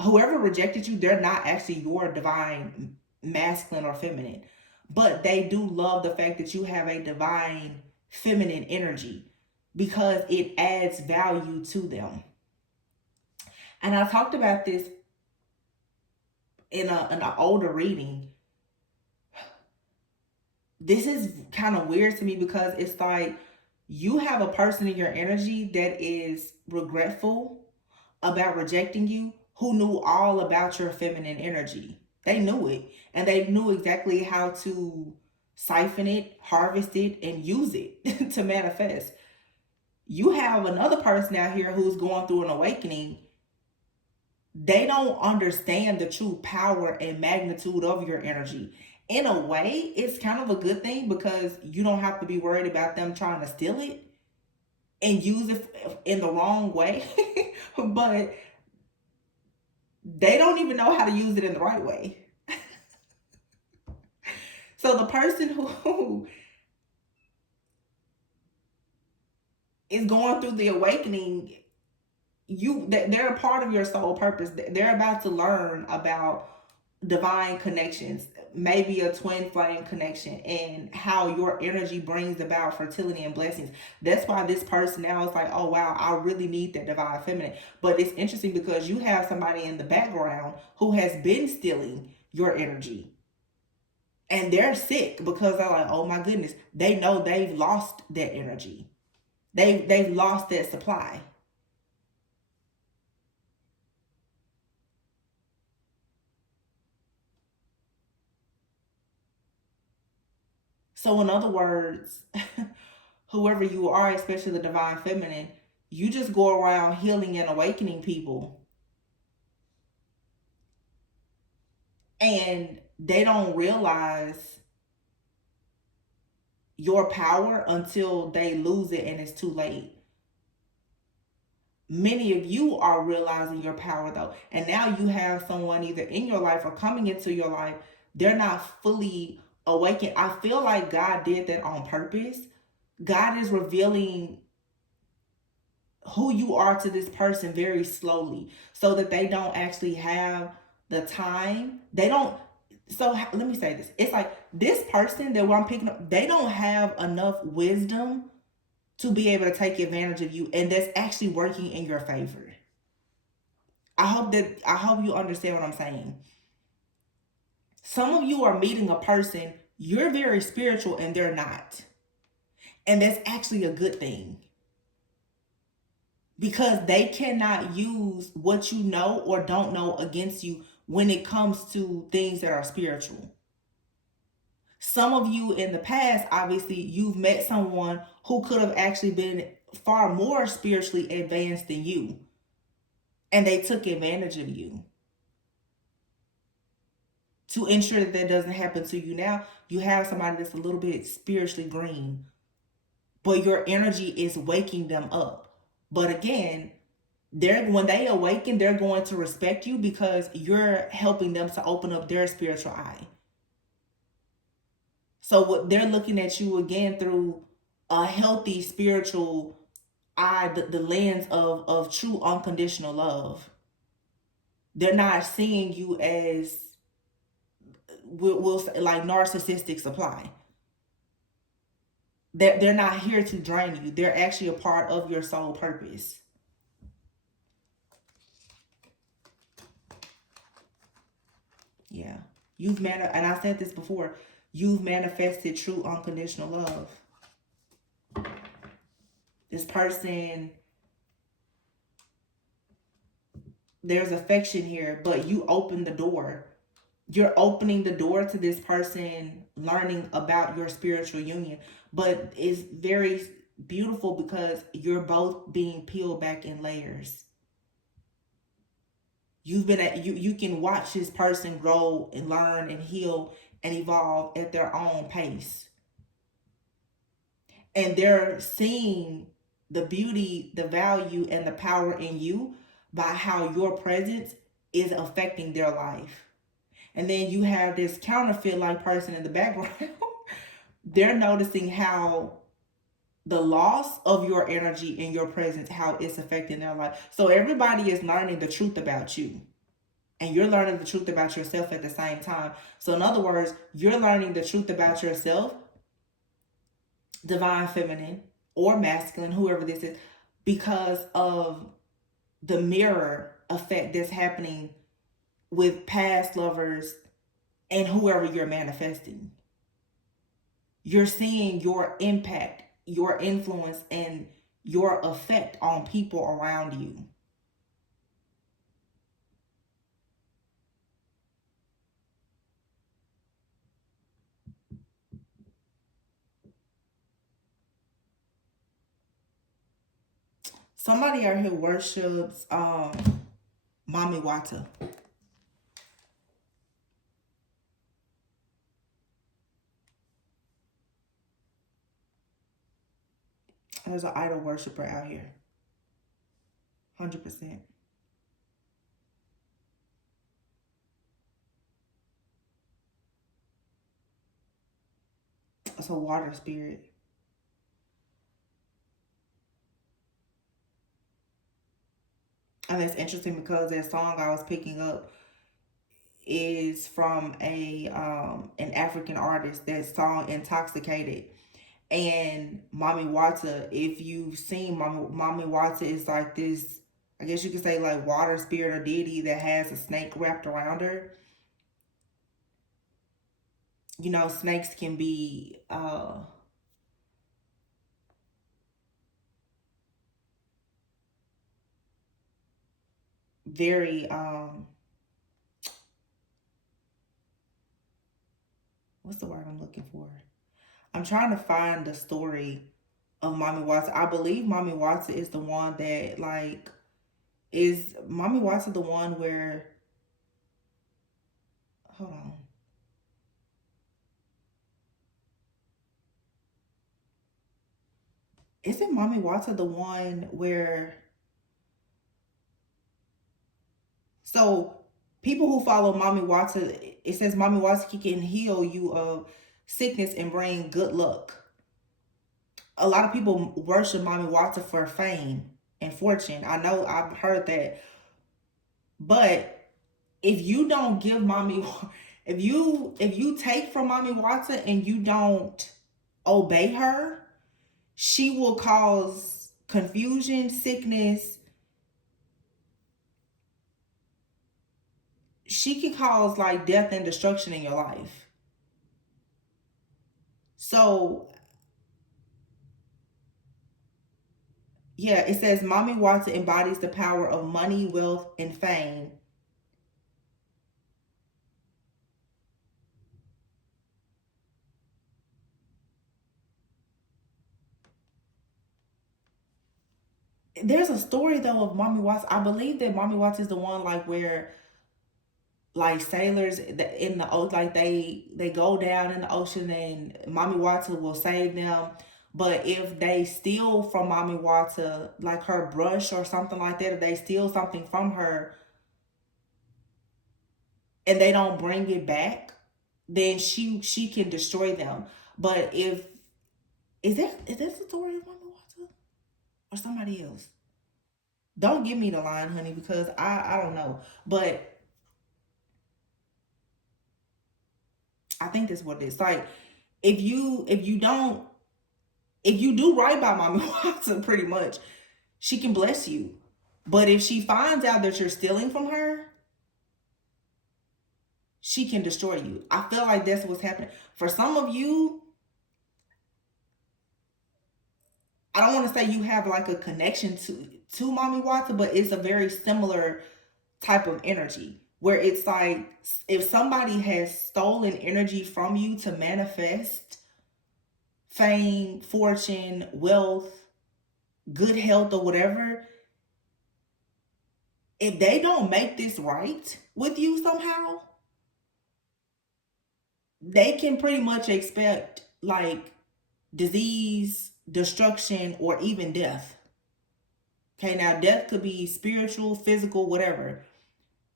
whoever rejected you, they're not actually your divine masculine or feminine. But they do love the fact that you have a divine feminine energy because it adds value to them. And I talked about this in an older reading. This is kind of weird to me because it's like you have a person in your energy that is regretful about rejecting you, who knew all about your feminine energy. They knew it, and they knew exactly how to siphon it, harvest it, and use it to manifest. You have another person out here who's going through an awakening. They don't understand the true power and magnitude of your energy. In a way, it's kind of a good thing because you don't have to be worried about them trying to steal it and use it in the wrong way. But they don't even know how to use it in the right way. So the person who is going through the awakening, they're a part of your soul purpose. They're about to learn about divine connections, maybe a twin flame connection, and how your energy brings about fertility and blessings. That's why this person now is like, oh wow, I really need that divine feminine. But it's interesting because you have somebody in the background who has been stealing your energy. And they're sick because they're like, oh my goodness, they know they've lost that energy. They've lost that supply. So in other words, whoever you are, especially the divine feminine, you just go around healing and awakening people. And they don't realize your power until they lose it and it's too late. Many of you are realizing your power though. And now you have someone either in your life or coming into your life. They're not fully awakened. I feel like God did that on purpose. God is revealing who you are to this person very slowly so that they don't actually have the time. So let me say this. It's like this person that I'm picking up, they don't have enough wisdom to be able to take advantage of you. And that's actually working in your favor. I hope you understand what I'm saying. Some of you are meeting a person, you're very spiritual and they're not. And that's actually a good thing. because they cannot use what you know or don't know against you when it comes to things that are spiritual. Some of you in the past, obviously, you've met someone who could have actually been far more spiritually advanced than you, and they took advantage of you. To ensure that that doesn't happen to you now, you have somebody that's a little bit spiritually green, but your energy is waking them up. But again, they're when they awaken, they're going to respect you because you're helping them to open up their spiritual eye. So what they're looking at you again through a healthy spiritual eye, the lens of true unconditional love. They're not seeing you as we'll say, like narcissistic supply. They're not here to drain you. They're actually a part of your soul purpose. Yeah. And I said this before, you've manifested true unconditional love. This person, there's affection here, but you open the door. You're opening the door to this person learning about your spiritual union. But it's very beautiful because you're both being peeled back in layers. You can watch this person grow and learn and heal and evolve at their own pace. And they're seeing the beauty, the value, and the power in you by how your presence is affecting their life. And then you have this counterfeit like person in the background. They're noticing how the loss of your energy and your presence, how it's affecting their life. So everybody is learning the truth about you. And you're learning the truth about yourself at the same time. So in other words, you're learning the truth about yourself, divine feminine or masculine, whoever this is, because of the mirror effect that's happening with past lovers and whoever you're manifesting. You're seeing your impact, your influence, and your effect on people around you. Somebody out here worships Mami Wata. There's an idol worshiper out here. 100%. It's a water spirit. And that's interesting because that song I was picking up is from a an African artist. That song Intoxicated. And Mami Wata, if you've seen Mami Wata, is like this, I guess you could say like water spirit or deity that has a snake wrapped around her. You know, snakes can be very what's the word I'm looking for? I'm trying to find the story of Mami Wata. I believe Mami Wata is the one that like is Mami Wata the one where hold on. Isn't Mami Wata the one where so people who follow Mami Wata, it says Mami Wata can heal you of sickness and bring good luck. A lot of people worship Mami Wata for fame and fortune. I know I've heard that. But if you don't give Mommy, if you take from Mommy Watson and you don't obey her, she will cause confusion, sickness. She can cause like death and destruction in your life. So Yeah, it says Mommy Watson embodies the power of money, wealth, and fame. There's a story though of Mommy Watson. I believe that Mommy Watson is the one like where like sailors in the ocean, like they go down in the ocean and Mommy Watson will save them. But if they steal from Mommy Watson, like her brush or something like that, if they steal something from her and they don't bring it back, then she can destroy them. But if is that the story of Mommy Watson or somebody else? Don't give me the line, honey, because I don't know. But I think that's what it is. Like if you do right by Mommy Watson, pretty much, she can bless you. But if she finds out that you're stealing from her, she can destroy you. I feel like that's what's happening. For some of you, I don't want to say you have like a connection to Mommy Watson, but it's a very similar type of energy where it's like if somebody has stolen energy from you to manifest fame, fortune, wealth, good health, or whatever, if they don't make this right with you somehow, they can pretty much expect like disease, destruction, or even death. Okay, now death could be spiritual, physical, whatever.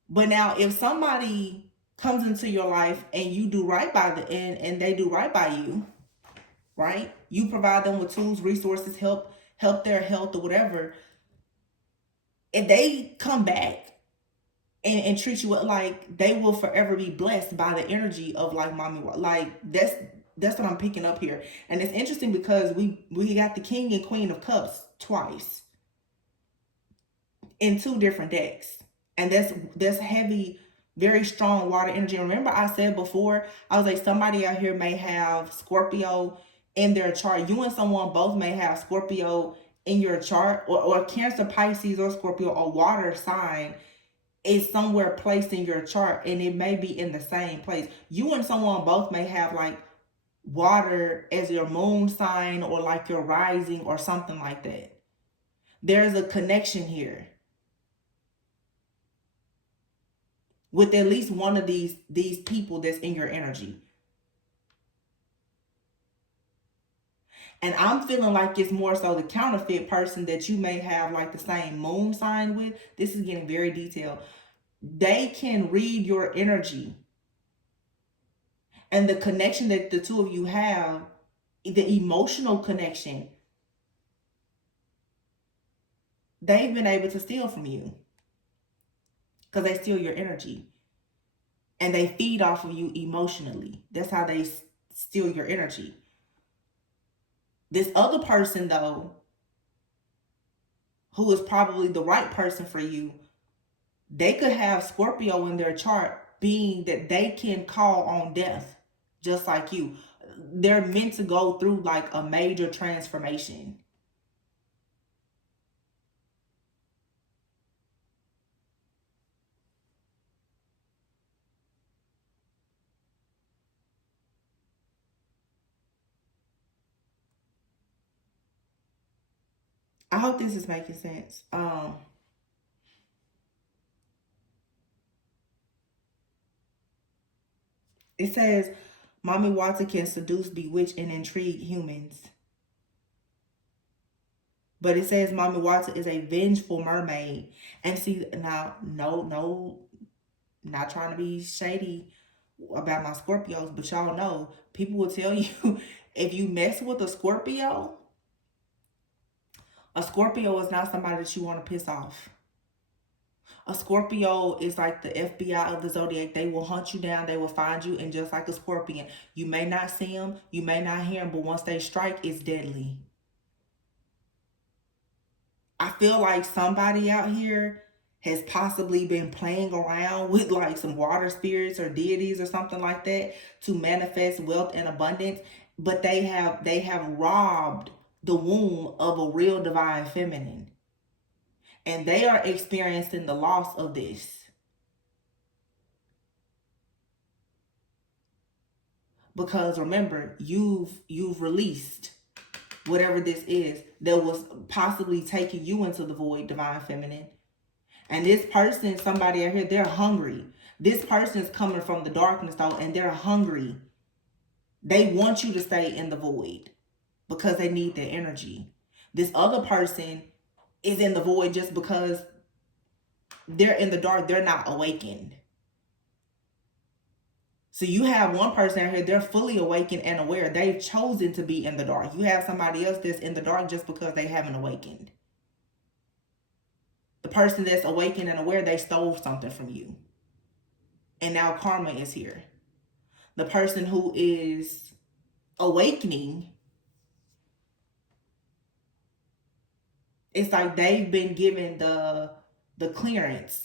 But now if somebody comes into your life and you do right by and they do right by you, right? You provide them with tools, resources, help their health or whatever. If they come back and treat you like, they will forever be blessed by the energy of like Mommy. Like that's what I'm picking up here. And it's interesting because we got the King and Queen of Cups twice in two different decks. And that's heavy, very strong water energy. Remember I said before, I was like, somebody out here may have Scorpio in their chart. You and someone both may have Scorpio in your chart, or Cancer, Pisces, or Scorpio, a water sign is somewhere placed in your chart, and it may be in the same place. You and someone both may have like water as your moon sign or like your rising or something like that. There's a connection here with at least one of these people that's in your energy. And I'm feeling like it's more so the counterfeit person that you may have like the same moon sign with. This is getting very detailed. They can read your energy and the connection that the two of you have, the emotional connection, they've been able to steal from you because they steal your energy and they feed off of you emotionally. That's how they steal your energy. This other person, though, who is probably the right person for you, they could have Scorpio in their chart, being that they can call on death just like you. They're meant to go through like a major transformation. I hope this is making sense. It says Mommy Watson can seduce, bewitch, and intrigue humans. But it says Mommy Watson is a vengeful mermaid. And see, now, no, not trying to be shady about my Scorpios, but y'all know, people will tell you if you mess with a Scorpio is not somebody that you want to piss off. A Scorpio is like the FBI of the zodiac. They will hunt you down. They will find you. And just like a scorpion, you may not see them, you may not hear them, but once they strike, it's deadly. I feel like somebody out here has possibly been playing around with like some water spirits or deities or something like that to manifest wealth and abundance, but they have robbed the womb of a real divine feminine. And they are experiencing the loss of this. Because remember, you've released whatever this is that was possibly taking you into the void, divine feminine. And this person, somebody out here, they're hungry. This person is coming from the darkness though, and they're hungry. They want you to stay in the void because they need their energy. This other person is in the void just because they're in the dark. They're not awakened. So you have one person out here, they're fully awakened and aware. They've chosen to be in the dark. You have somebody else that's in the dark just because they haven't awakened. The person that's awakened and aware, they stole something from you. And now karma is here. The person who is awakening, it's like they've been given the clearance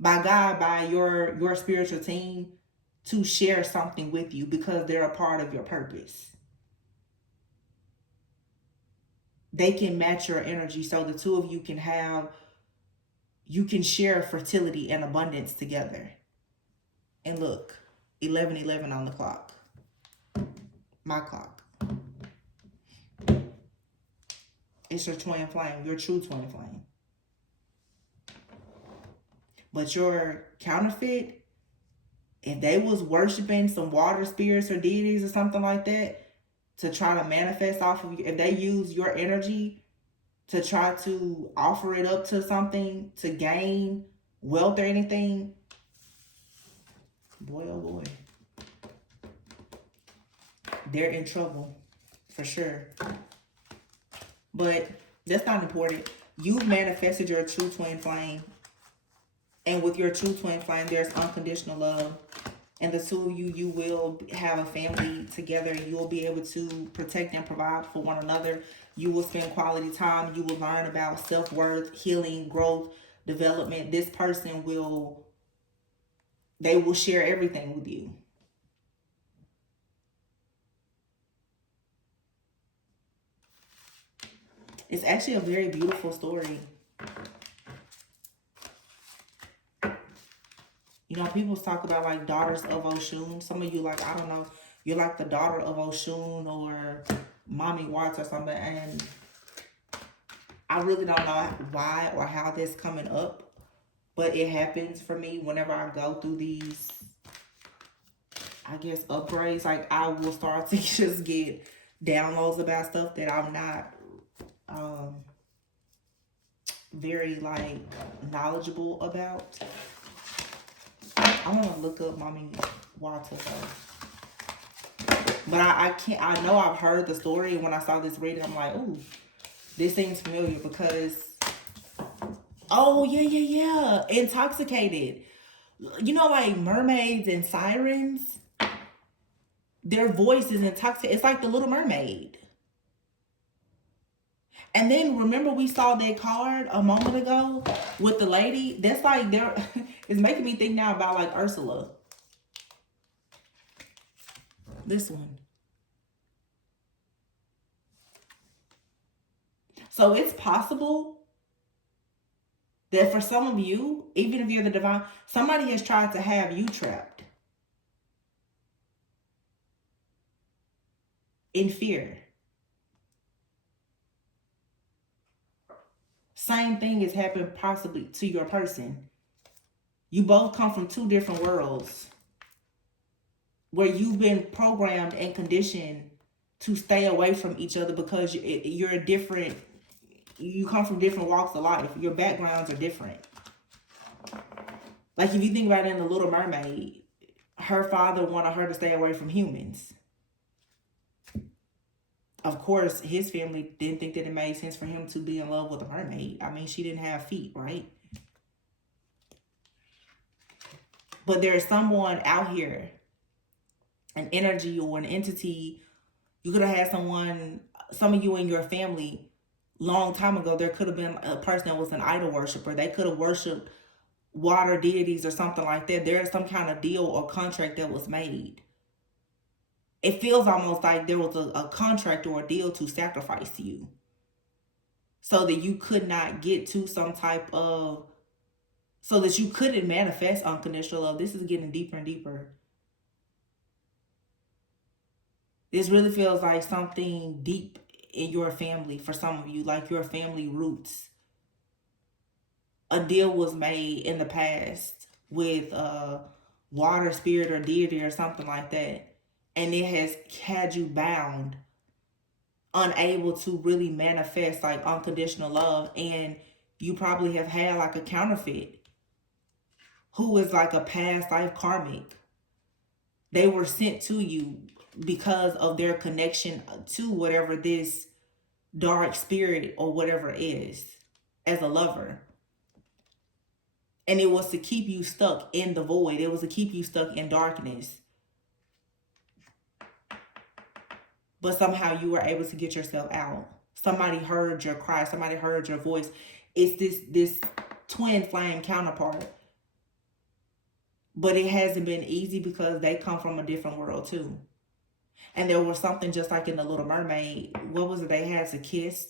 by God, by your spiritual team, to share something with you because they're a part of your purpose. They can match your energy so the two of you can share fertility and abundance together. And look, 11:11 on the clock. My clock. It's your twin flame, your true twin flame. But your counterfeit, if they was worshiping some water spirits or deities or something like that to try to manifest off of you, if they use your energy to try to offer it up to something to gain wealth or anything, boy, oh boy, they're in trouble for sure. But that's not important. You've manifested your true twin flame. And with your true twin flame, there's unconditional love. And the two of you, you will have a family together. You will be able to protect and provide for one another. You will spend quality time. You will learn about self-worth, healing, growth, development. This person they will share everything with you. It's actually a very beautiful story. You know, people talk about like daughters of Oshun. Some of you like, I don't know, you're like the daughter of Oshun or Mommy Watts or something. And I really don't know why or how this coming up. But it happens for me whenever I go through these, I guess, upgrades. Like I will start to just get downloads about stuff that I'm not very like knowledgeable about. I want to look up Mommy Watts. But I can't, I know I've heard the story. And when I saw this reading, I'm like, ooh, this seems familiar because, oh, yeah. Intoxicated. You know, like mermaids and sirens, their voice is intoxicated. It's like the Little Mermaid. And then remember we saw that card a moment ago with the lady? That's like, it's making me think now about like Ursula. This one. So it's possible that for some of you, even if you're the divine, somebody has tried to have you trapped in fear. Same thing has happened possibly to your person. You both come from two different worlds where you've been programmed and conditioned to stay away from each other because you're different. You come from different walks of life. Your backgrounds are different. Like if you think about it in The Little Mermaid, her father wanted her to stay away from humans. Of course, his family didn't think that it made sense for him to be in love with a mermaid. I mean, she didn't have feet, right? But there's someone out here, an energy or an entity. You could have had someone, some of you in your family, long time ago, there could have been a person that was an idol worshiper. They could have worshipped water deities or something like that. There's some kind of deal or contract that was made. It feels almost like there was a contract or a deal to sacrifice you so that you could not get to some type of, so that you couldn't manifest unconditional love. This is getting deeper and deeper. This really feels like something deep in your family for some of you, like your family roots. A deal was made in the past with water spirit or deity or something like that, and it has had you bound, unable to really manifest like unconditional love. And you probably have had like a counterfeit who is like a past life karmic. They were sent to you because of their connection to whatever this dark spirit or whatever is as a lover. And it was to keep you stuck in the void. It was to keep you stuck in darkness. But somehow you were able to get yourself out. Somebody heard your cry. Somebody heard your voice. It's this twin flame counterpart. But it hasn't been easy because they come from a different world too. And there was something just like in The Little Mermaid. What was it? They had to kiss.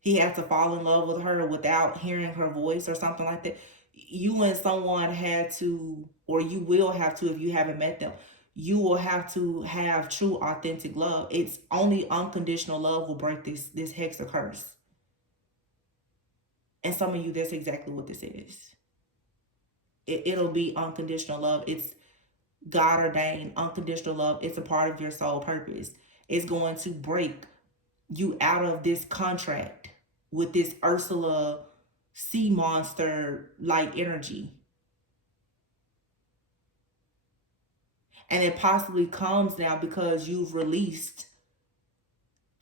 He had to fall in love with her without hearing her voice or something like that. You and someone had to, or you will have to if you haven't met them, you will have to have true authentic love. It's only unconditional love will break this hex or curse. And some of you, that's exactly what this is. It'll be unconditional love. It's God ordained unconditional love. It's a part of your soul purpose. It's going to break you out of this contract with this Ursula sea monster like energy. And it possibly comes now because you've released,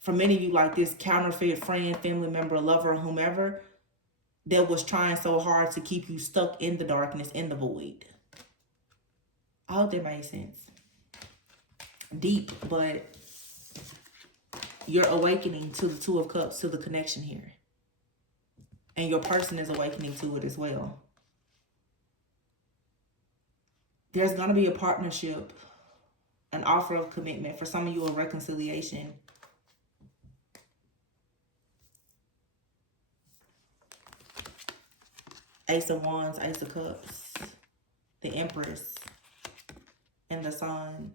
for many of you, like this counterfeit friend, family member, lover, whomever, that was trying so hard to keep you stuck in the darkness, in the void. I hope that made sense. Deep, but you're awakening to the Two of Cups, to the connection here. And your person is awakening to it as well. There's going to be a partnership, an offer of commitment. For some of you, a reconciliation. Ace of Wands, Ace of Cups, the Empress, and the Sun.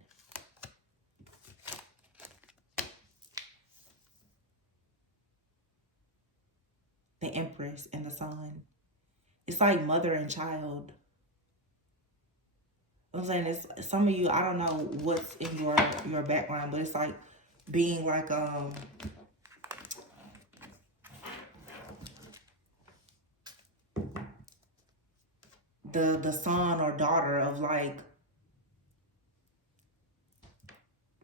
The Empress and the Sun. It's like mother and child. I'm saying, it's some of you, I don't know what's in your background, but it's like being like the son or daughter of like,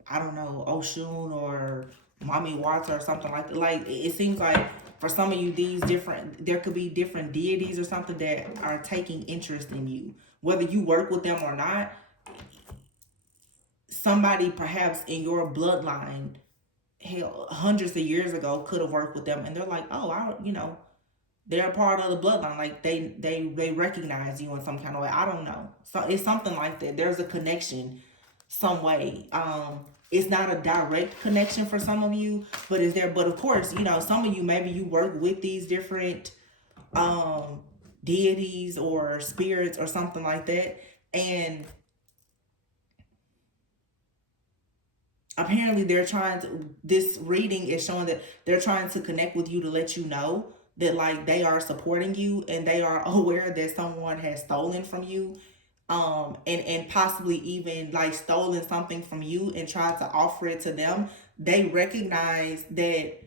I don't know, Oshun or Mommy Watts or something like that. Like, it seems like for some of you, there could be different deities or something that are taking interest in you. Whether you work with them or not, somebody perhaps in your bloodline, hell, hundreds of years ago could have worked with them. And they're like, oh, they're a part of the bloodline. Like they recognize you in some kind of way. I don't know. So it's something like that. There's a connection some way. It's not a direct connection for some of you, but is there? But of course, some of you, maybe you work with these different deities or spirits or something like that. And apparently this reading is showing that they're trying to connect with you to let you know that like they are supporting you and they are aware that someone has stolen from you, and possibly even like stolen something from you and tried to offer it to them. They recognize that.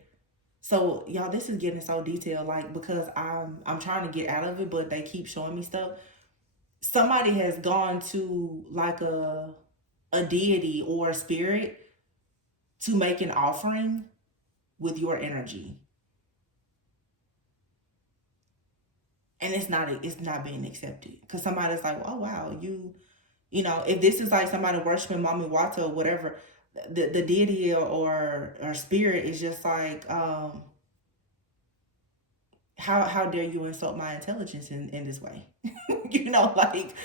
So y'all, this is getting so detailed, like, because I'm trying to get out of it, but they keep showing me stuff. Somebody has gone to like a deity or a spirit to make an offering with your energy. And it's not being accepted. Because somebody's like, oh wow, if this is like somebody worshiping Mommy Wata or whatever, the deity or spirit is just like, how dare you insult my intelligence in this way? Like,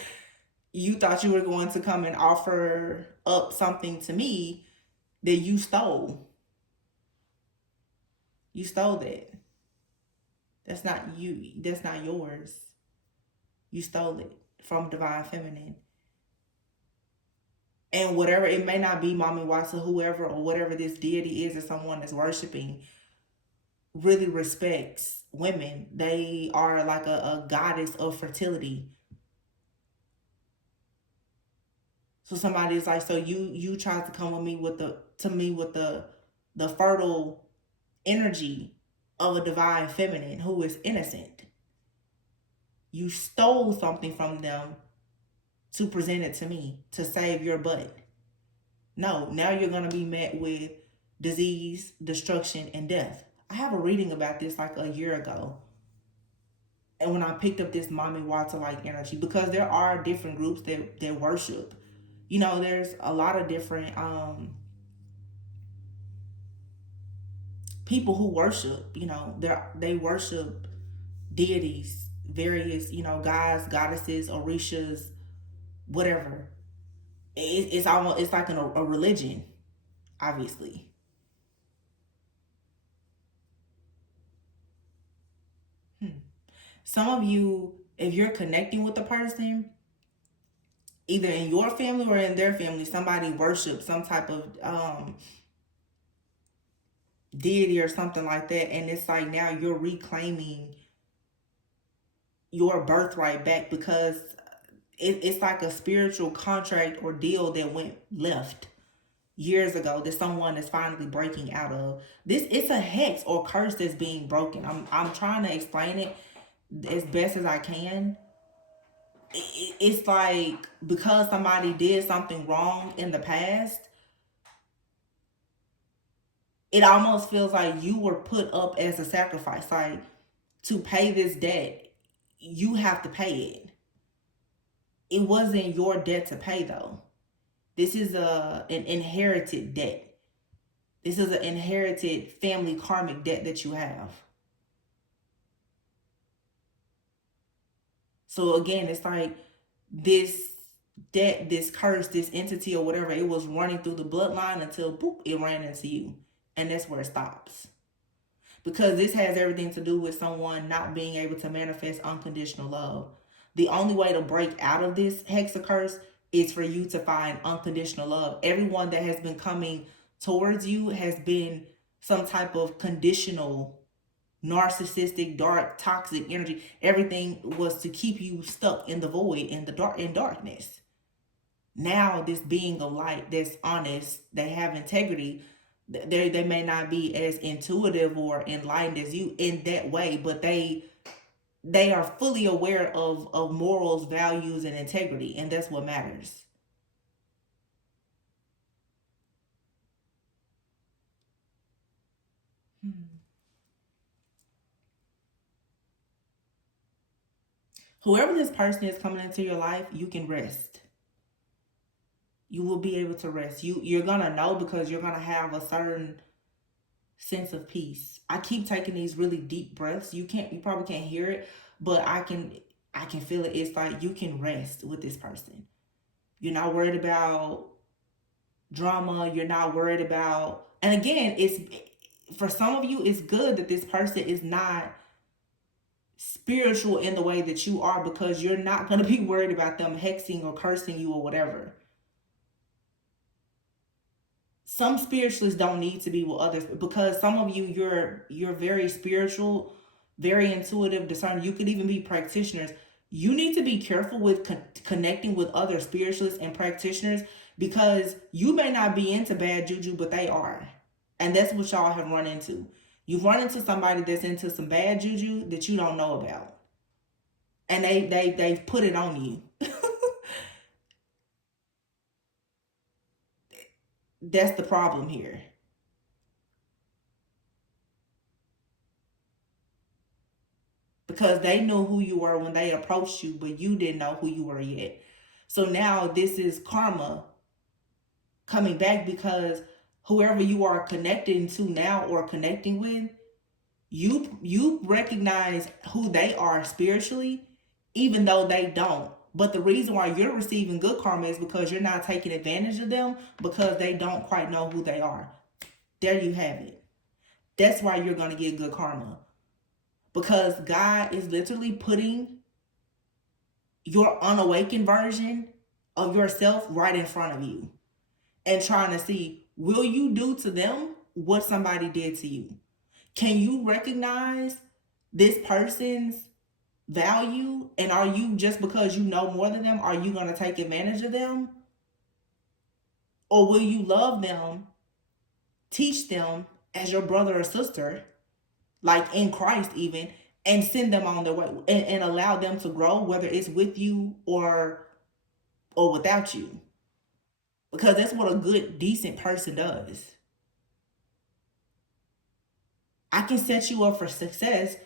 you thought you were going to come and offer up something to me that you stole. You stole that. That's not you. That's not yours. You stole it from divine feminine. And whatever, it may not be mommy Watson, whoever or whatever this deity is that someone is worshiping, really respects women. They are like a goddess of fertility. So somebody is like, so you tried to come with me with the fertile energy of a divine feminine who is innocent. You stole something from them to present it to me to save your butt. No, now you're gonna be met with disease, destruction, and death. I have a reading about this like a year ago. And when I picked up this mommy water like energy, because there are different groups that worship. You know, there's a lot of different people who worship, they worship deities, various, gods, goddesses, orishas, whatever. It's almost, it's like a religion, obviously. Hmm. Some of you, if you're connecting with a person, either in your family or in their family, somebody worships some type of deity or something like that, and it's like now you're reclaiming your birthright back because it's like a spiritual contract or deal that went left years ago that someone is finally breaking out of. This, it's a hex or curse that's being broken. I'm trying to explain it as best as I can. It's like because somebody did something wrong in the past, it almost feels like you were put up as a sacrifice. Like, to pay this debt, you have to pay it. It wasn't your debt to pay though. This is an inherited debt. This is an inherited family karmic debt that you have. So again, it's like this debt, this curse, this entity or whatever, it was running through the bloodline until boop, it ran into you. And that's where it stops. Because this has everything to do with someone not being able to manifest unconditional love. The only way to break out of this hexa curse is for you to find unconditional love. Everyone that has been coming towards you has been some type of conditional, narcissistic, dark, toxic energy. Everything was to keep you stuck in the void, in the dark, in darkness. Now this being of light that's honest, they have integrity, they may not be as intuitive or enlightened as you in that way, but they are fully aware of morals, values, and integrity, and that's what matters. Whoever this person is coming into your life, you can rest. You will be able to rest. You're gonna know because you're gonna have a certain sense of peace. I keep taking these really deep breaths. You probably can't hear it, but I can feel it. It's like you can rest with this person. You're not worried about drama. You're not worried about, and again, it's for some of you, it's good that this person is not spiritual in the way that you are, because you're not going to be worried about them hexing or cursing you or whatever. Some spiritualists don't need to be with others because some of you, you're very spiritual, very intuitive, discerning. You could even be practitioners. You need to be careful with connecting with other spiritualists and practitioners, because you may not be into bad juju, but they are. And that's what y'all have run into. You've run into somebody that's into some bad juju that you don't know about. And they've put it on you. That's the problem here. Because they knew who you were when they approached you, but you didn't know who you were yet. So now this is karma coming back, because whoever you are connecting to now or connecting with, you recognize who they are spiritually, even though they don't. But the reason why you're receiving good karma is because you're not taking advantage of them, because they don't quite know who they are. There you have it. That's why you're going to get good karma. Because God is literally putting your unawakened version of yourself right in front of you and trying to see, will you do to them what somebody did to you? Can you recognize this person's value? And are you, just because you know more than them, are you going to take advantage of them? Or will you love them, teach them as your brother or sister, like in Christ even, and send them on their way, and allow them to grow, whether it's with you or without you? Because that's what a good, decent person does. I can set you up for success,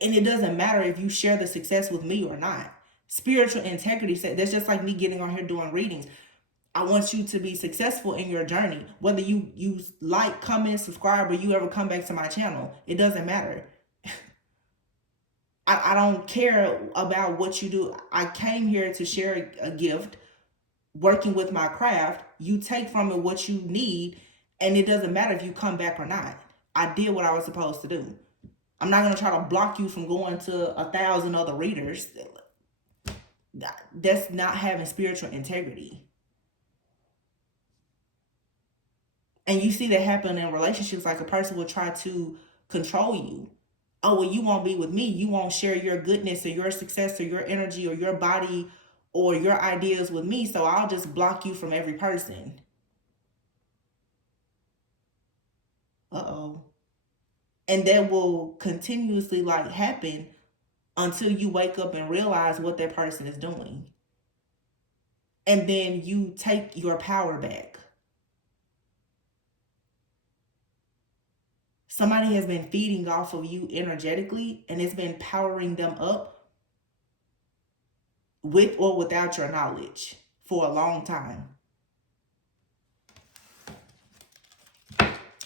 and it doesn't matter if you share the success with me or not. Spiritual integrity, that's just like me getting on here doing readings. I want you to be successful in your journey. Whether you like, comment, subscribe, or you ever come back to my channel, it doesn't matter. I don't care about what you do. I came here to share a gift, working with my craft. You take from it what you need, and it doesn't matter if you come back or not. I did what I was supposed to do. I'm not going to try to block you from going to 1,000 other readers. That's not having spiritual integrity. And you see that happen in relationships. Like, a person will try to control you. Oh, well, you won't be with me. You won't share your goodness or your success or your energy or your body or your ideas with me. So I'll just block you from every person. Uh-oh. And that will continuously like happen until you wake up and realize what that person is doing. And then you take your power back. Somebody has been feeding off of you energetically, and it's been powering them up with or without your knowledge for a long time.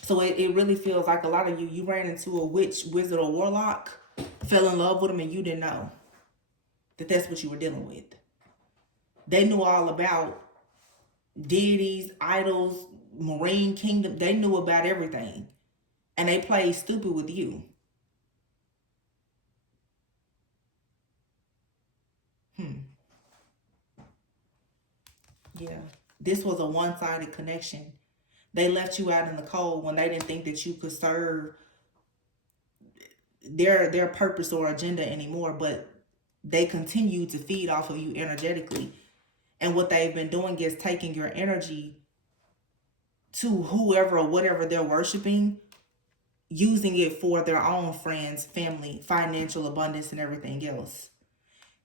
So it really feels like a lot of you ran into a witch, wizard, or warlock, fell in love with them, and you didn't know that that's what you were dealing with. They knew all about deities, idols, marine kingdom. They knew about everything. And they played stupid with you. Yeah. This was a one-sided connection. They left you out in the cold when they didn't think that you could serve their purpose or agenda anymore, but they continue to feed off of you energetically. And what they've been doing is taking your energy to whoever or whatever they're worshiping, using it for their own friends, family, financial abundance, and everything else.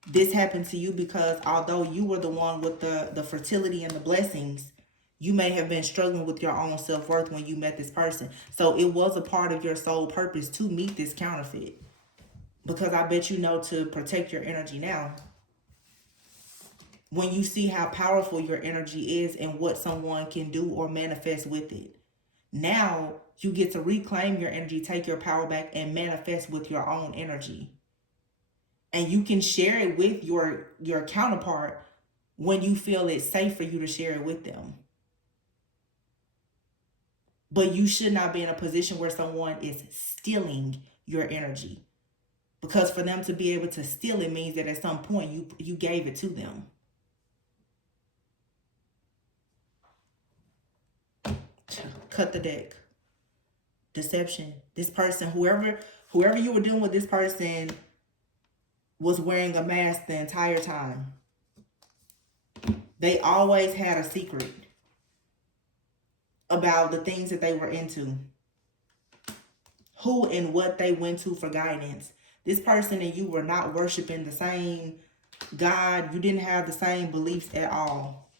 This happened to you because although you were the one with the fertility and the blessings, you may have been struggling with your own self-worth when you met this person. So it was a part of your soul purpose to meet this counterfeit. Because I bet you know to protect your energy now. When you see how powerful your energy is and what someone can do or manifest with it. Now you get to reclaim your energy, take your power back, and manifest with your own energy. And you can share it with your counterpart when you feel it's safe for you to share it with them. But you should not be in a position where someone is stealing your energy. Because for them to be able to steal it means that at some point you gave it to them. Cut the deck. Deception. This person, whoever you were dealing with, this person was wearing a mask the entire time. They always had a secret about the things that they were into. Who and what they went to for guidance. This person and you were not worshiping the same God. You didn't have the same beliefs at all.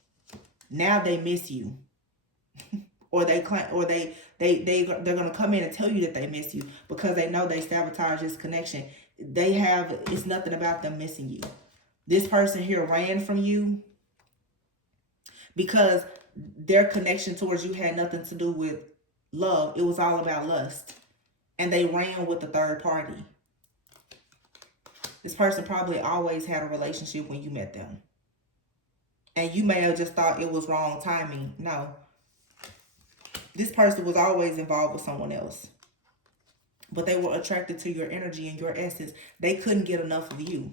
Now they miss you. Or they're going to come in and tell you that they miss you because they know they sabotage this connection. It's nothing about them missing you. This person here ran from you because their connection towards you had nothing to do with love. It was all about lust. And they ran with the third party. This person probably always had a relationship when you met them. And you may have just thought it was wrong timing. No. This person was always involved with someone else. But they were attracted to your energy and your essence. They couldn't get enough of you.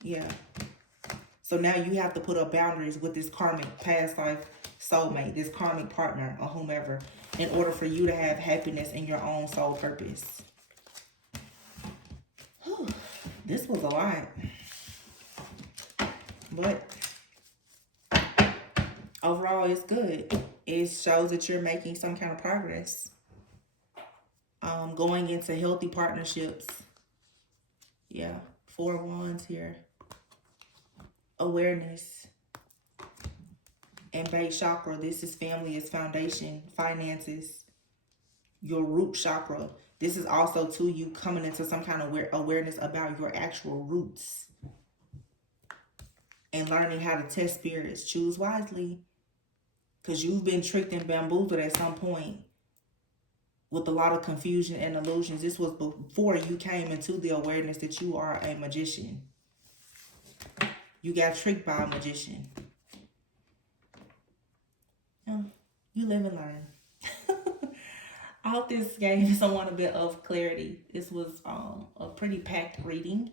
Yeah. So now you have to put up boundaries with this karmic past life soulmate, this karmic partner or whomever, in order for you to have happiness in your own soul purpose. Whew. This was a lot. But overall, it's good. It shows that you're making some kind of progress. Going into healthy partnerships. Yeah. 4 wands here. Awareness. And base chakra. This is family, it's foundation, finances. Your root chakra. This is also to you coming into some kind of awareness about your actual roots. And learning how to test spirits. Choose wisely. Because you've been tricked and bamboozled at some point with a lot of confusion and illusions. This was before you came into the awareness that you are a magician. You got tricked by a magician. You live and learn. I hope this gave someone a bit of clarity. This was a pretty packed reading.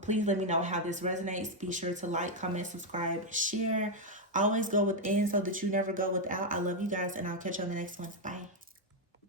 Please let me know how this resonates. Be sure to like, comment, subscribe, share. Always go within so that you never go without. I love you guys, and I'll catch you on the next one. Bye.